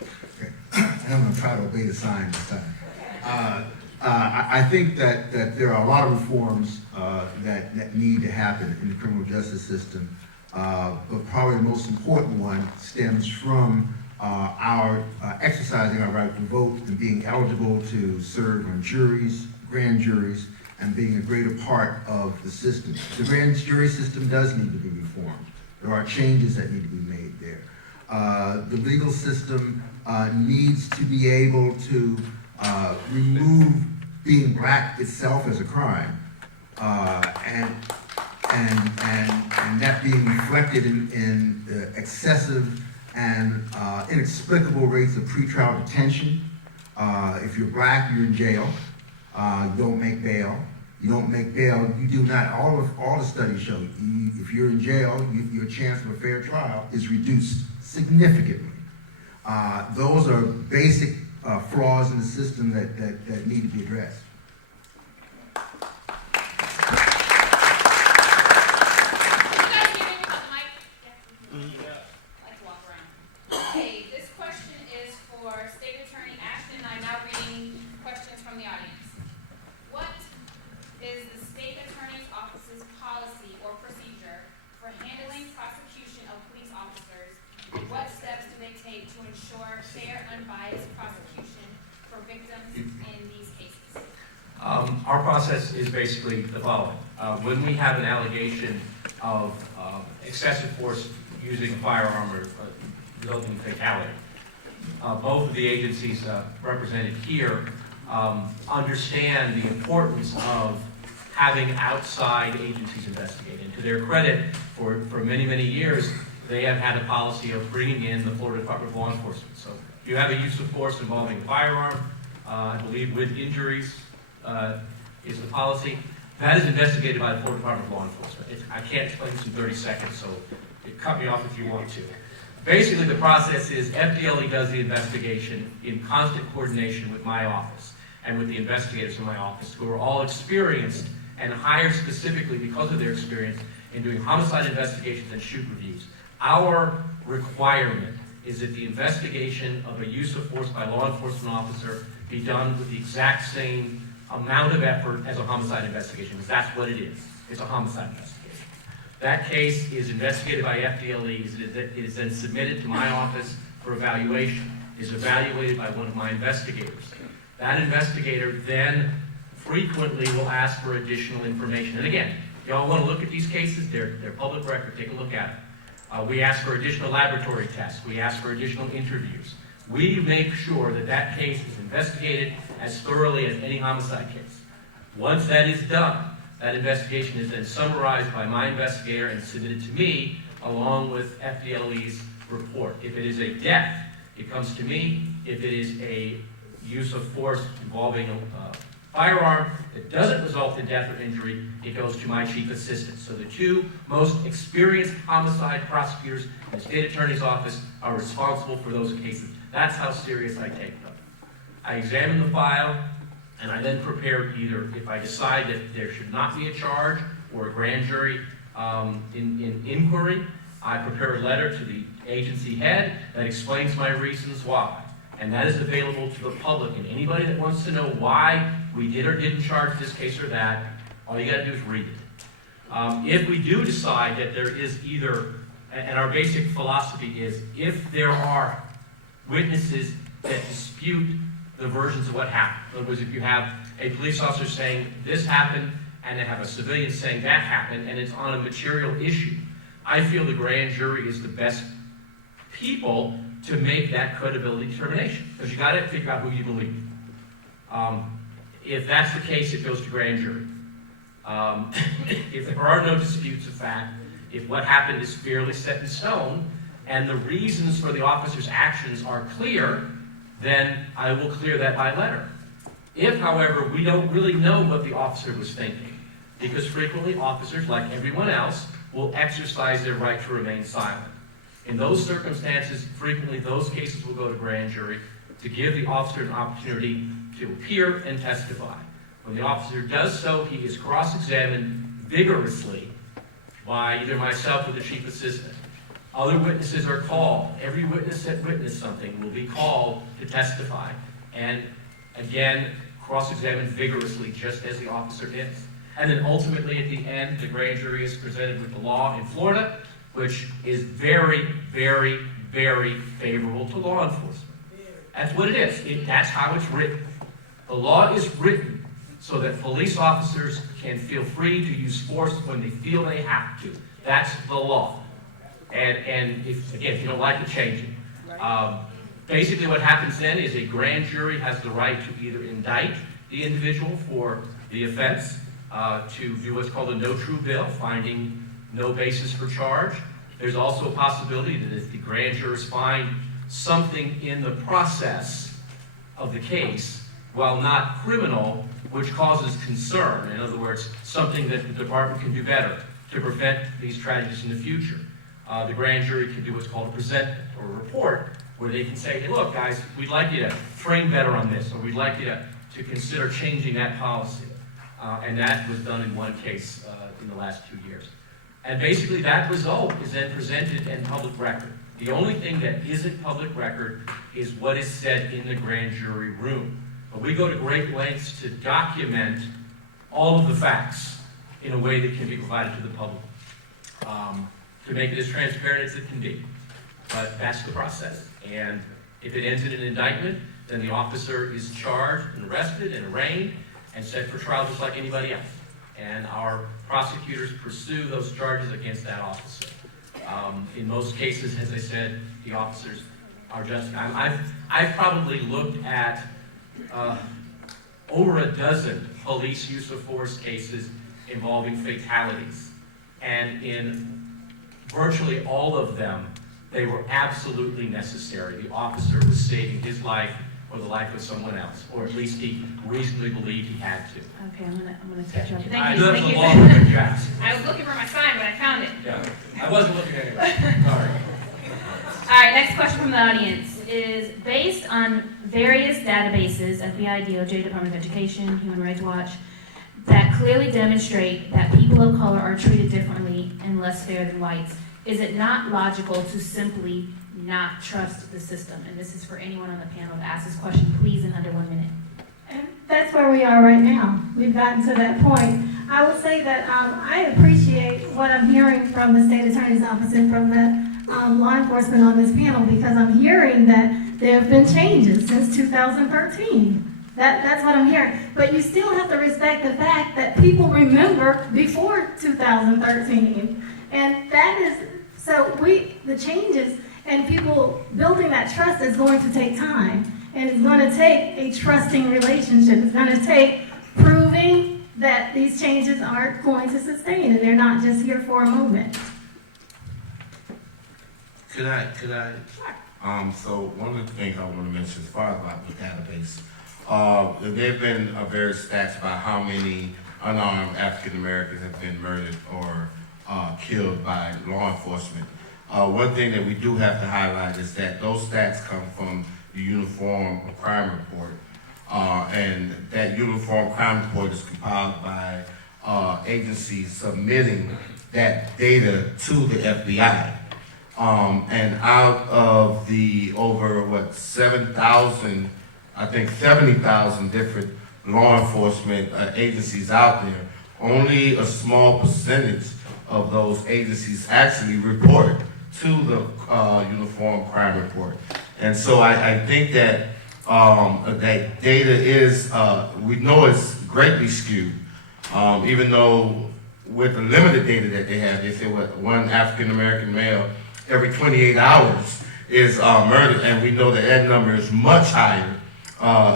Okay. And I'm gonna try to obey the sign this time. I think that there are a lot of reforms that need to happen in the criminal justice system, but probably the most important one stems from our exercising our right to vote and being eligible to serve on juries, grand juries, and being a greater part of the system. The grand jury system does need to be reformed. There are changes that need to be made there. The legal system needs to be able to remove being black itself as a crime, and that being reflected in excessive and inexplicable rates of pretrial detention. If you're black, you're in jail. You don't make bail. You don't make bail. You do not. All the studies show if you're in jail, your chance of a fair trial is reduced significantly. Those are basic flaws in the system that need to be addressed. Okay, this question is for State Attorney Ashton. I'm now reading questions from the audience. What is the State Attorney's Office's policy or procedure for handling prosecution of police officers? And what steps do they take to ensure fair, unbiased prosecution for victims in these cases? Our process is basically the following. When we have an allegation of excessive force using a firearm or resulting in fatality, both of the agencies represented here understand the importance of having outside agencies investigate. And to their credit, for many, many years, they have had a policy of bringing in the Florida Department of Law Enforcement. So if you have a use of force involving a firearm, I believe with injuries is the policy, that is investigated by the Florida Department of Law Enforcement. I can't explain this in 30 seconds, so cut me off if you want to. Basically, the process is FDLE does the investigation in constant coordination with my office and with the investigators in my office, who are all experienced and hired specifically because of their experience in doing homicide investigations and shoot reviews. Our requirement is that the investigation of a use of force by a law enforcement officer be done with the exact same amount of effort as a homicide investigation, because that's what it is. It's a homicide investigation. That case is investigated by FDLE. It is then submitted to my office for evaluation. It is evaluated by one of my investigators. That investigator then frequently will ask for additional information. And again, y'all want to look at these cases, they're public record, take a look at them. We ask for additional laboratory tests. We ask for additional interviews. We make sure that that case is investigated as thoroughly as any homicide case. Once that is done, that investigation is then summarized by my investigator and submitted to me along with FDLE's report. If it is a death, it comes to me. If it is a use of force involving a firearm that doesn't result in death or injury, it goes to my chief assistant. So the two most experienced homicide prosecutors in the state attorney's office are responsible for those cases. That's how serious I take them. I examine the file, and I then prepare either, if I decide that there should not be a charge or a grand jury in inquiry, I prepare a letter to the agency head that explains my reasons why. And that is available to the public. And anybody that wants to know why we did or didn't charge this case or that, all you gotta do is read it. If we do decide that there is either, and our basic philosophy is, if there are witnesses that dispute the versions of what happened. In other words, if you have a police officer saying this happened and to have a civilian saying that happened, and it's on a material issue. I feel the grand jury is the best people to make that credibility determination, because you got to figure out who you believe. If that's the case, it goes to grand jury. If there are no disputes of fact, if what happened is fairly set in stone, and the reasons for the officer's actions are clear, then I will clear that by letter. If, however, we don't really know what the officer was thinking, because frequently officers, like everyone else, will exercise their right to remain silent. In those circumstances, frequently those cases will go to grand jury to give the officer an opportunity to appear and testify. When the officer does so, he is cross-examined vigorously by either myself or the chief assistant. Other witnesses are called. Every witness that witnessed something will be called to testify. And again, cross-examined vigorously, just as the officer is. And then ultimately, at the end, the grand jury is presented with the law in Florida, which is very, very, very favorable to law enforcement. That's what it is. That's how it's written. The law is written so that police officers can feel free to use force when they feel they have to. That's the law. And if you don't like it, change it. Basically what happens then is a grand jury has the right to either indict the individual for the offense, to do what's called a no true bill, finding no basis for charge. There's also a possibility that if the grand jurors find something in the process of the case, while not criminal, which causes concern, in other words, something that the department can do better to prevent these tragedies in the future, the grand jury can do what's called a presentment or a report, where they can say, hey, look, guys, we'd like you to train better on this, or we'd like you to consider changing that policy. And that was done in one case in the last 2 years. And basically that result is then presented in public record. The only thing that isn't public record is what is said in the grand jury room. But we go to great lengths to document all of the facts in a way that can be provided to the public, to make it as transparent as it can be. But that's the process. And if it ends in an indictment, then the officer is charged and arrested and arraigned and set for trial just like anybody else. And our prosecutors pursue those charges against that officer. In most cases, as I said, the officers are justified. I've probably looked at over a dozen police use of force cases involving fatalities. And in virtually all of them, they were absolutely necessary. The officer was saving his life or the life of someone else, or at least he reasonably believed he had to. Okay, I'm gonna catch up. I Thank know you. that's Thank a you. long one, Jackson. I was looking for my sign, but I found it. Yeah, I wasn't looking anyway. Sorry. All right, next question from the audience is, based on various databases, FBI, DOJ, Department of Education, Human Rights Watch, that clearly demonstrate that people of color are treated differently and less fair than whites, is it not logical to simply not trust the system? And this is for anyone on the panel to ask this question, please, in under 1 minute. And that's where we are right now. We've gotten to that point. I would say that I appreciate what I'm hearing from the state attorney's office and from the law enforcement on this panel, because I'm hearing that there have been changes since 2013. That's what I'm hearing. But you still have to respect the fact that people remember before 2013. And that is, so the changes and people building that trust is going to take time. And it's going to take a trusting relationship. It's going to take proving that these changes are going to sustain and they're not just here for a moment. Could I? So one of the things I want to mention as far as about the database, there have been various stats about how many unarmed African Americans have been murdered or killed by law enforcement. One thing that we do have to highlight is that those stats come from the Uniform Crime Report, and that Uniform Crime Report is compiled by agencies submitting that data to the FBI. And out of the over 7,000, I think 70,000 different law enforcement agencies out there, only a small percentage of those agencies actually report to the Uniform Crime Report. And so I think that that data is, we know it's greatly skewed, Even though with the limited data that they have, they say what one African American male every 28 hours is murdered, and we know that that number is much higher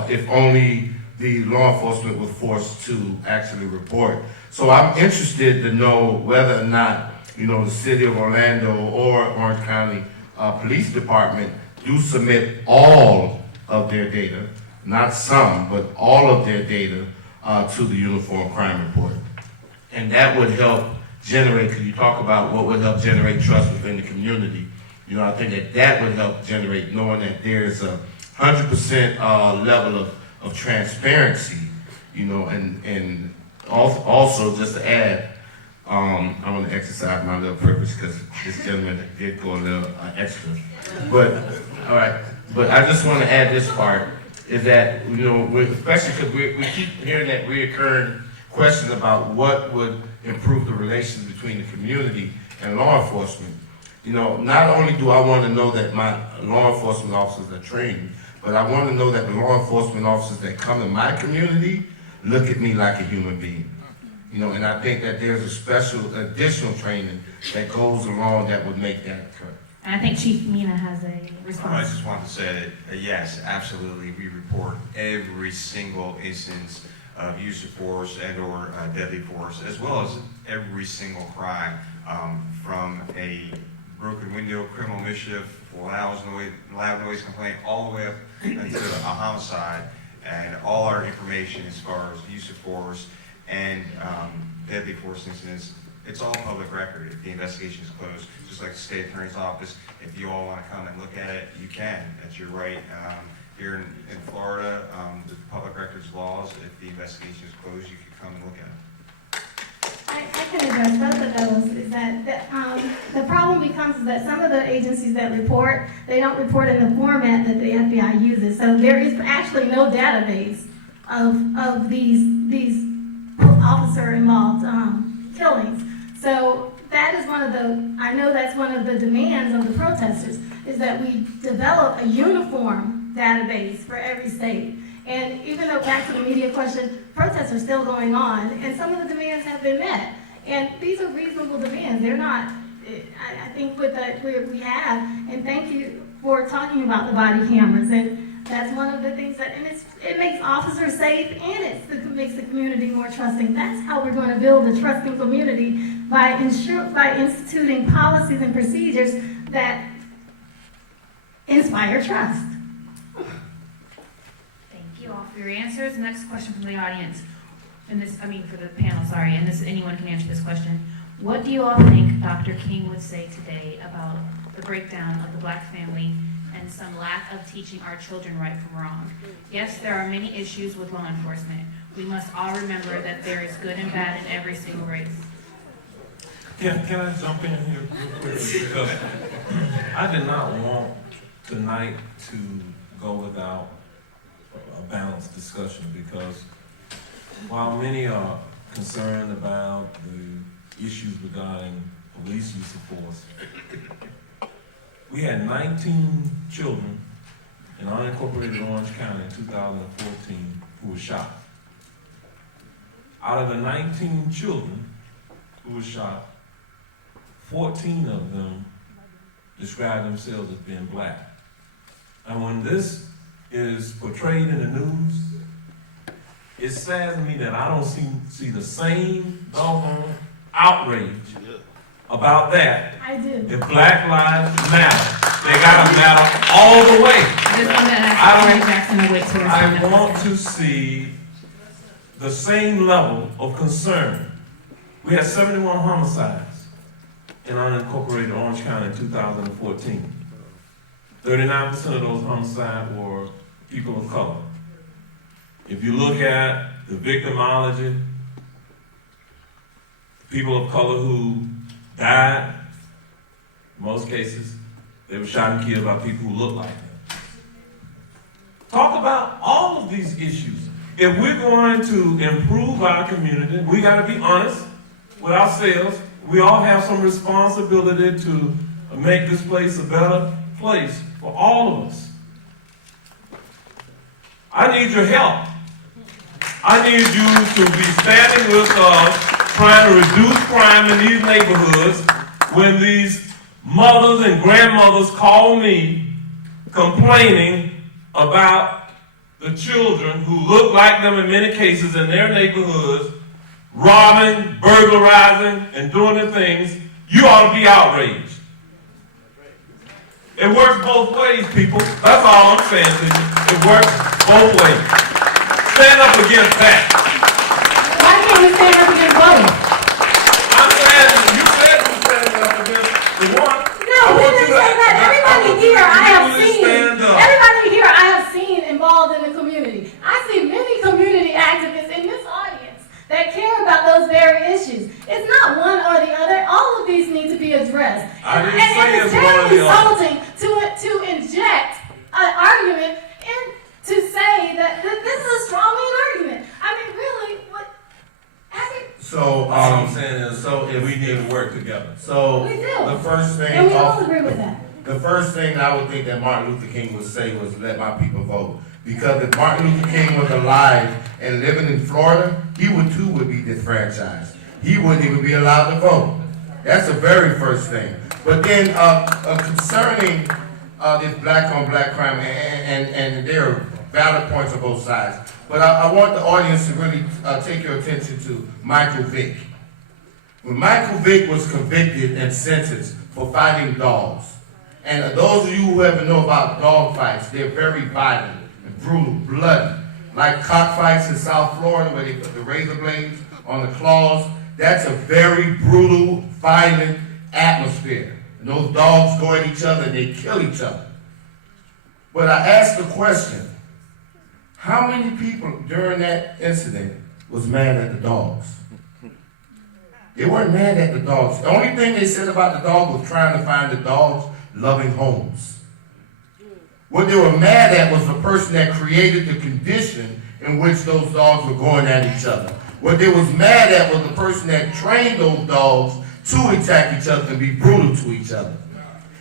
if only the law enforcement was forced to actually report. So I'm interested to know whether or not, you know, the city of Orlando or Orange County Police Department do submit all of their data, not some, but all of their data to the Uniform Crime Report. And that would help generate, because you talk about what would help generate trust within the community. You know, I think that that would help generate knowing that there's a 100% level of transparency, you know, and also just to add, I want to exercise my little purpose because this gentleman did go a little extra. But, all right, but I just want to add this part, is that, you know, especially because we keep hearing that reoccurring question about what would improve the relations between the community and law enforcement. You know, not only do I want to know that my law enforcement officers are trained, but I want to know that the law enforcement officers that come in my community look at me like a human being. You know, and I think that there's a special additional training that goes along that would make that occur. And I think Chief Mina has a I response. just want to say that, yes, absolutely, we report every single instance of use of force and or deadly force, as well as every single crime, from a broken window, criminal mischief, loud noise complaint, all the way up into a homicide, and all our information as far as use of force and deadly force incidents, it's all public record. If the investigation is closed, just like the state attorney's office, if you all want to come and look at it, you can. That's your right. Here in Florida, the public records laws, if the investigation is closed, you can come and look at it. I can address both of those. Is that the problem becomes is that some of the agencies that report, they don't report in the format that the FBI uses. So there is actually no database of these officer-involved killings. So that is one of the, I know that's one of the demands of the protesters, is that we develop a uniform database for every state. And even though, back to the media question, protests are still going on, and some of the demands have been met. And these are reasonable demands. They're not, I think with that we have, and thank you for talking about the body cameras. And that's one of the things that, and it makes officers safe, and it makes the community more trusting. That's how we're going to build a trusting community, by instituting policies and procedures that inspire trust. Thank you all for your answers. Next question from the audience. For the panel, sorry, and anyone can answer this question. What do you all think Dr. King would say today about the breakdown of the Black family and some lack of teaching our children right from wrong? Yes, there are many issues with law enforcement. We must all remember that there is good and bad in every single race. Can I jump in here real quick? Because I did not want tonight to go without a balanced discussion, because while many are concerned about the issues regarding police use of force, we had 19 children in unincorporated Orange County in 2014 who were shot. Out of the 19 children who were shot, 14 of them described themselves as being Black. And when this is portrayed in the news, it saddens me that I don't see the same doggone outrage about that. I do. If Black lives matter, they gotta matter all the way. I want to see the same level of concern. We had 71 homicides in unincorporated Orange County in 2014. 39% of those homicides were people of color. If you look at the victimology, people of color who died, in most cases, they were shot and killed by people who looked like them. Talk about all of these issues. If we're going to improve our community, we gotta be honest with ourselves. We all have some responsibility to make this place a better place for all of us. I need your help. I need you to be standing with us, trying to reduce crime in these neighborhoods when these mothers and grandmothers call me complaining about the children who look like them in many cases in their neighborhoods, robbing, burglarizing, and doing the things. You ought to be outraged. It works both ways, people. That's all I'm saying to you. It works both ways. Stand up against that. Why can't we stand up against both? I'm saying, you said you standing up against the one. No, we didn't say that. Everybody here I have seen involved in the community. I see many community activists in this audience that care about those very issues. It's not one or the other. All of these need to be addressed. I didn't say it's it's one or very the other. insulting to inject an argument and to say that this is a straw man argument. I mean, really, what? So, All I'm saying is, so if we need to work together. So, We do. the first thing. And we all agree with that. The first thing I would think that Martin Luther King would say was, let my people vote. Because if Martin Luther King was alive and living in Florida, he would be disfranchised. He wouldn't even be allowed to vote. That's the very first thing. But then, concerning this black on black crime, and there are valid points on both sides. But I want the audience to really take your attention to Michael Vick. When Michael Vick was convicted and sentenced for fighting dogs, and those of you who ever know about dog fights, they're very violent and brutal, bloody. Like cockfights in South Florida where they put the razor blades on the claws. That's a very brutal, violent atmosphere. And those dogs go at each other and they kill each other. But I asked the question, how many people during that incident was mad at the dogs? They weren't mad at the dogs. The only thing they said about the dog was trying to find the dog's loving homes. What they were mad at was the person that created the condition in which those dogs were going at each other. What they was mad at was the person that trained those dogs to attack each other and be brutal to each other.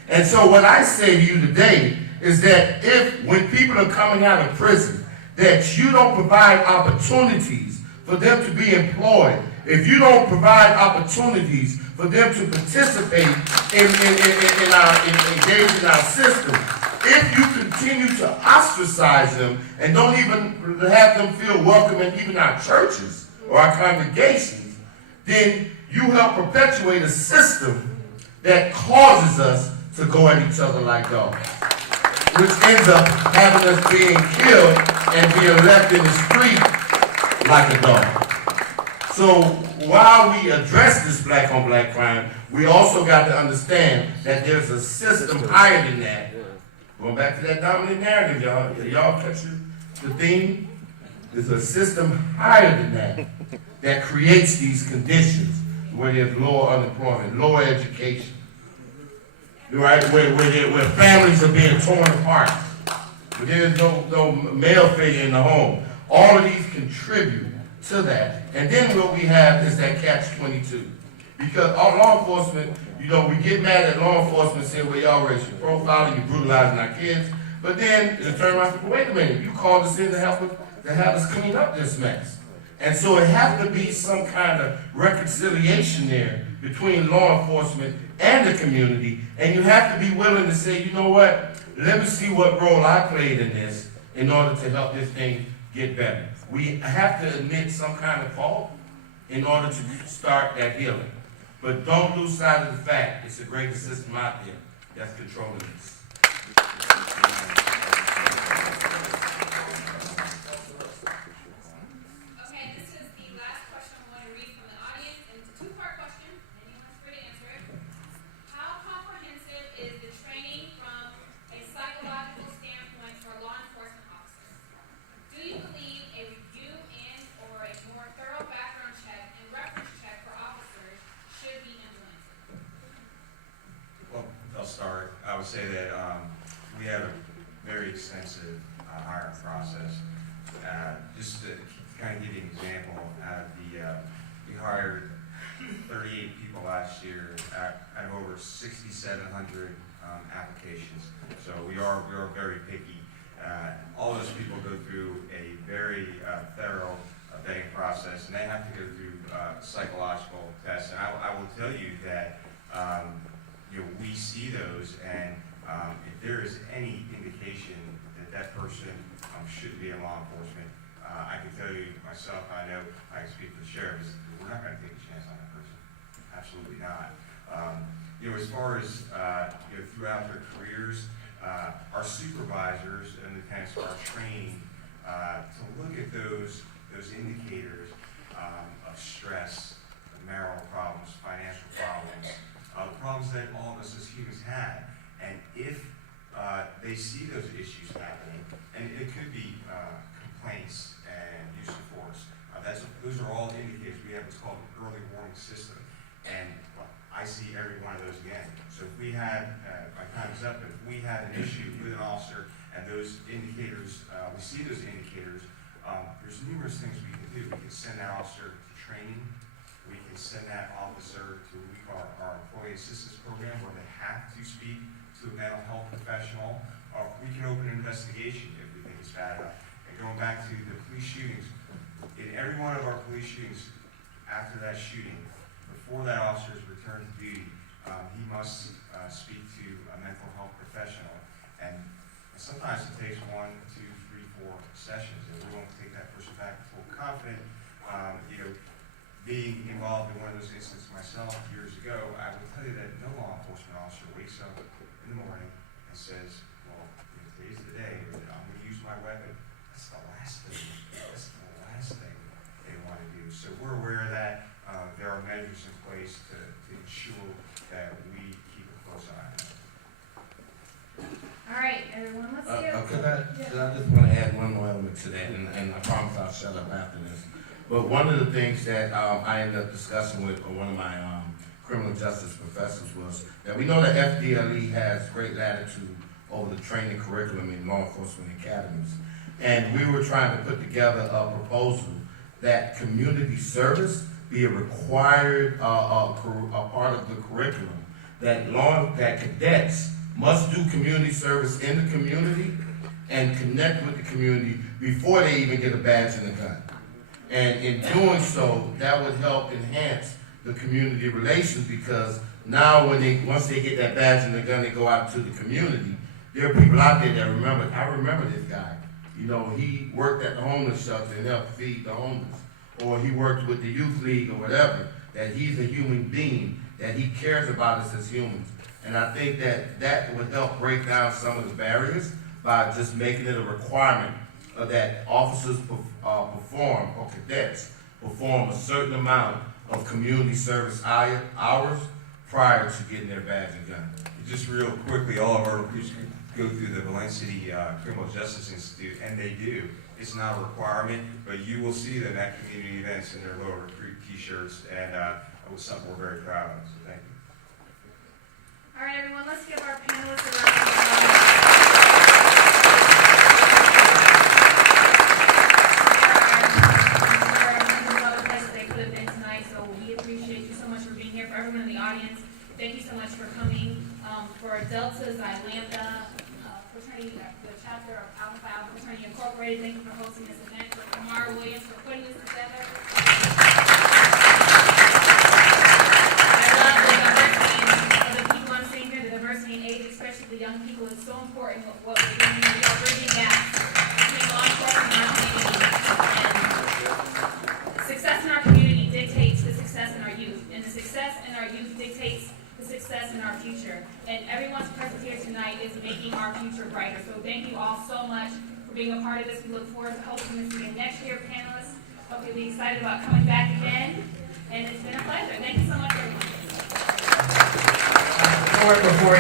And so what I say to you today is that when people are coming out of prison, that you don't provide opportunities for them to be employed, if you don't provide opportunities for them to participate in our system, if you continue to ostracize them and don't even have them feel welcome in even our churches or our congregations, then you help perpetuate a system that causes us to go at each other like dogs, which ends up having us being killed and being left in the street like a dog. So while we address this black on black crime, we also got to understand that there's a system higher than that. Going back to that dominant narrative, y'all catch the theme? There's a system higher than that creates these conditions where there's lower unemployment, lower education, right? Where families are being torn apart, where there's no male figure in the home. All of these contribute to that. And then what we have is that catch-22. Because all law enforcement, we get mad at law enforcement, say, well, y'all racial profiling, you're brutalizing our kids. But then they turn around and say, wait a minute, you called us in to have us clean up this mess. And so it has to be some kind of reconciliation there between law enforcement and the community. And you have to be willing to say, you know what, let me see what role I played in this in order to help this thing get better. We have to admit some kind of fault in order to start that healing. But don't lose sight of the fact it's the greatest system out there that's controlling this. Okay, this is the last question I'm going to read from the audience, and it's a two-part question. Anyone's free to answer it. How comprehensive is the training from a psychological standpoint for law enforcement officers? Do you believe a review and/or a more thorough background check and reference check for officers should be implemented? Well, I'll start. I would say that we have a very extensive hiring process. Just to kind of give you an example, we hired 38 people last year at over 6,700 applications. So we are very picky. All those people go through a very thorough vetting process, and they have to go through psychological tests. And I will tell you that we see those, and if there is any indication that that person shouldn't be in law enforcement, I can tell you myself, I know I can speak for the sheriff, we're not going to take a chance on that person. Absolutely not. As far as throughout their careers, our supervisors and lieutenants are trained to look at those indicators of stress, marital problems, financial problems, the problems that all of us as humans have. And if they see those issues happening, and it could be complaints and use of force, those are all indicators. We have what's called an early warning system, and I see every one of those again. So if we had, my time is up, but if we had an issue with an officer and those indicators, we see those indicators, there's numerous things we can do. We can send that officer to training. We can send that officer to what we call our employee assistance program, where they have to speak to a mental health professional. Or we can open an investigation if we think it's bad enough. And going back to the police shootings, in every one of our police shootings, after that shooting, before that officer is returned to duty, he must speak to a mental health professional. And sometimes it takes 1, 2, 3, 4 sessions, and we won't take that person back full confident. Being involved in one of those incidents myself years ago, I will tell you that no law enforcement officer wakes up in the morning and says, well, today's the day, or I'm going to use my weapon. That's the last thing they want to do. So we're aware that there are measures in place to ensure that we keep a close eye on it. All right, everyone, let's hear. Could I just want to add one more element to that, and I promise I'll shut up after this. But one of the things that I ended up discussing with one of my criminal justice professors was that we know that FDLE has great latitude over the training curriculum in law enforcement academies. And we were trying to put together a proposal that community service be a required a part of the curriculum, that cadets must do community service in the community and connect with the community before they even get a badge and a gun. And in doing so, that would help enhance the community relations, because now once they get that badge and the gun, they go out to the community. There are people out there that I remember this guy. He worked at the homeless shelter and helped feed the homeless. Or he worked with the youth league or whatever, that he's a human being, that he cares about us as humans. And I think that would help break down some of the barriers by just making it a requirement that officers perform, or cadets perform a certain amount of community service hours prior to getting their badge and gun. Just real quickly, all of our recruits go through the Valence City Criminal Justice Institute, and they do. It's not a requirement, but you will see them at community events in their little recruit t-shirts, and it was something we're very proud of, so thank you. All right, everyone, let's give our panelists a round of applause. For everyone in the audience, thank you so much for coming. For Delta Xi Lambda fraternity, the chapter of Alpha Phi Alpha Fraternity Incorporated, thank you for hosting this event. For Kamara Williams for putting this together. I love the diversity of the people I'm seeing here, the diversity in age, especially the young people. It's so important what we're doing. We are bridging gaps between law enforcement and our community. And success in our community dictates the success in our youth, and the success in our youth dictates the success in our future. And everyone's presence here tonight is making our future brighter. So thank you all so much for being a part of this. We look forward to hosting this again next year, panelists. Hope you'll be excited about coming back again. And it's been a pleasure. Thank you so much, everyone. Before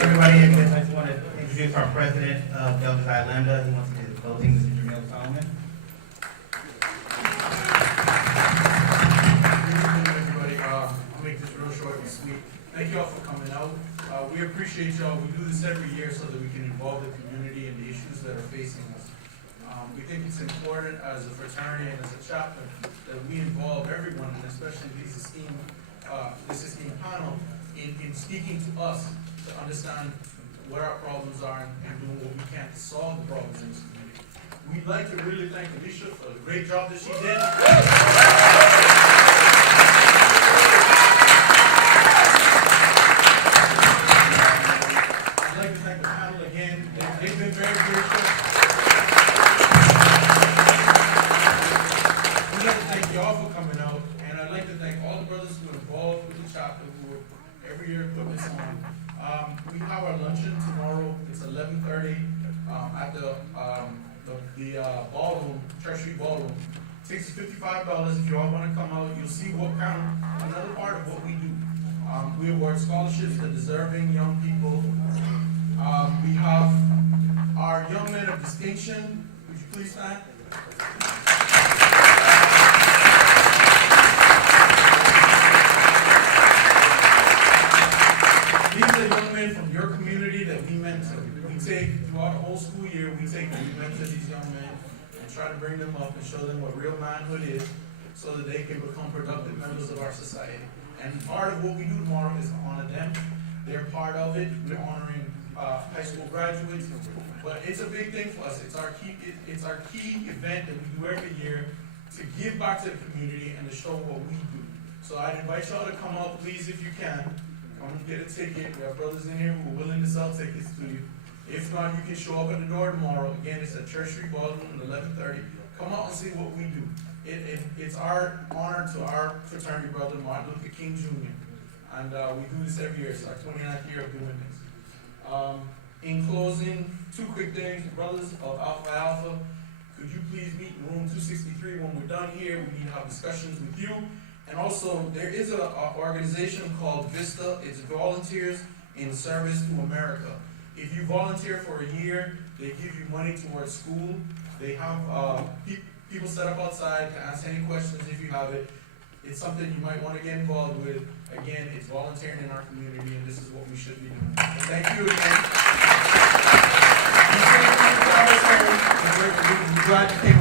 everybody, I just want to introduce our president of Delta Xi Lambda. He wants to do the closing, Mr. Jamil Solomon. I'll make this real short and sweet. Thank you all for coming out. We appreciate y'all. We do this every year so that we can involve the community in the issues that are facing us. We think it's important as a fraternity and as a chapter that we involve everyone, and especially this esteemed panel, in speaking to us to understand what our problems are and doing what we can to solve the problems in this community. we'd like to really thank Alicia for the great job that she did. I'd like to thank the panel again. They've been very gracious. We'd like to thank y'all for coming out, and I'd like to thank all the brothers who are involved with the chapter, who are every year putting this on. We have our luncheon tomorrow. It's 11:30 at the ballroom, Treasury Ballroom. Tickets are $55. If you all want to come out, you'll see what kind of another part of what we do. We award scholarships to deserving young people. We have our young men of distinction. Would you please stand? These are young men from your community that we mentor. We take, throughout the whole school year, we mentor these young men and try to bring them up and show them what real manhood is so that they can become productive members of our society. And part of what we do tomorrow is to honor them. They're part of it. We're honoring high school graduates. But it's a big thing for us. It's our key event that we do every year to give back to the community and to show what we do. So I'd invite y'all to come out, please, if you can. Come and get a ticket. We have brothers in here who are willing to sell tickets to you. If not, you can show up at the door tomorrow. Again, it's at Church Street Ballroom at 11:30. Come out and see what we do. It's our honor to our fraternity brother, Martin Luther King Jr. And we do this every year. It's our 29th year of doing this. In closing, two quick things. Brothers of Alpha Alpha, could you please meet in room 263 when we're done here? We need to have discussions with you. And also, there is an organization called VISTA. It's Volunteers in Service to America. If you volunteer for a year, they give you money towards school. They have people set up outside to ask any questions if you have it. It's something you might want to get involved with. Again, it's volunteering in our community, and this is what we should be doing. So thank you again. We're glad to take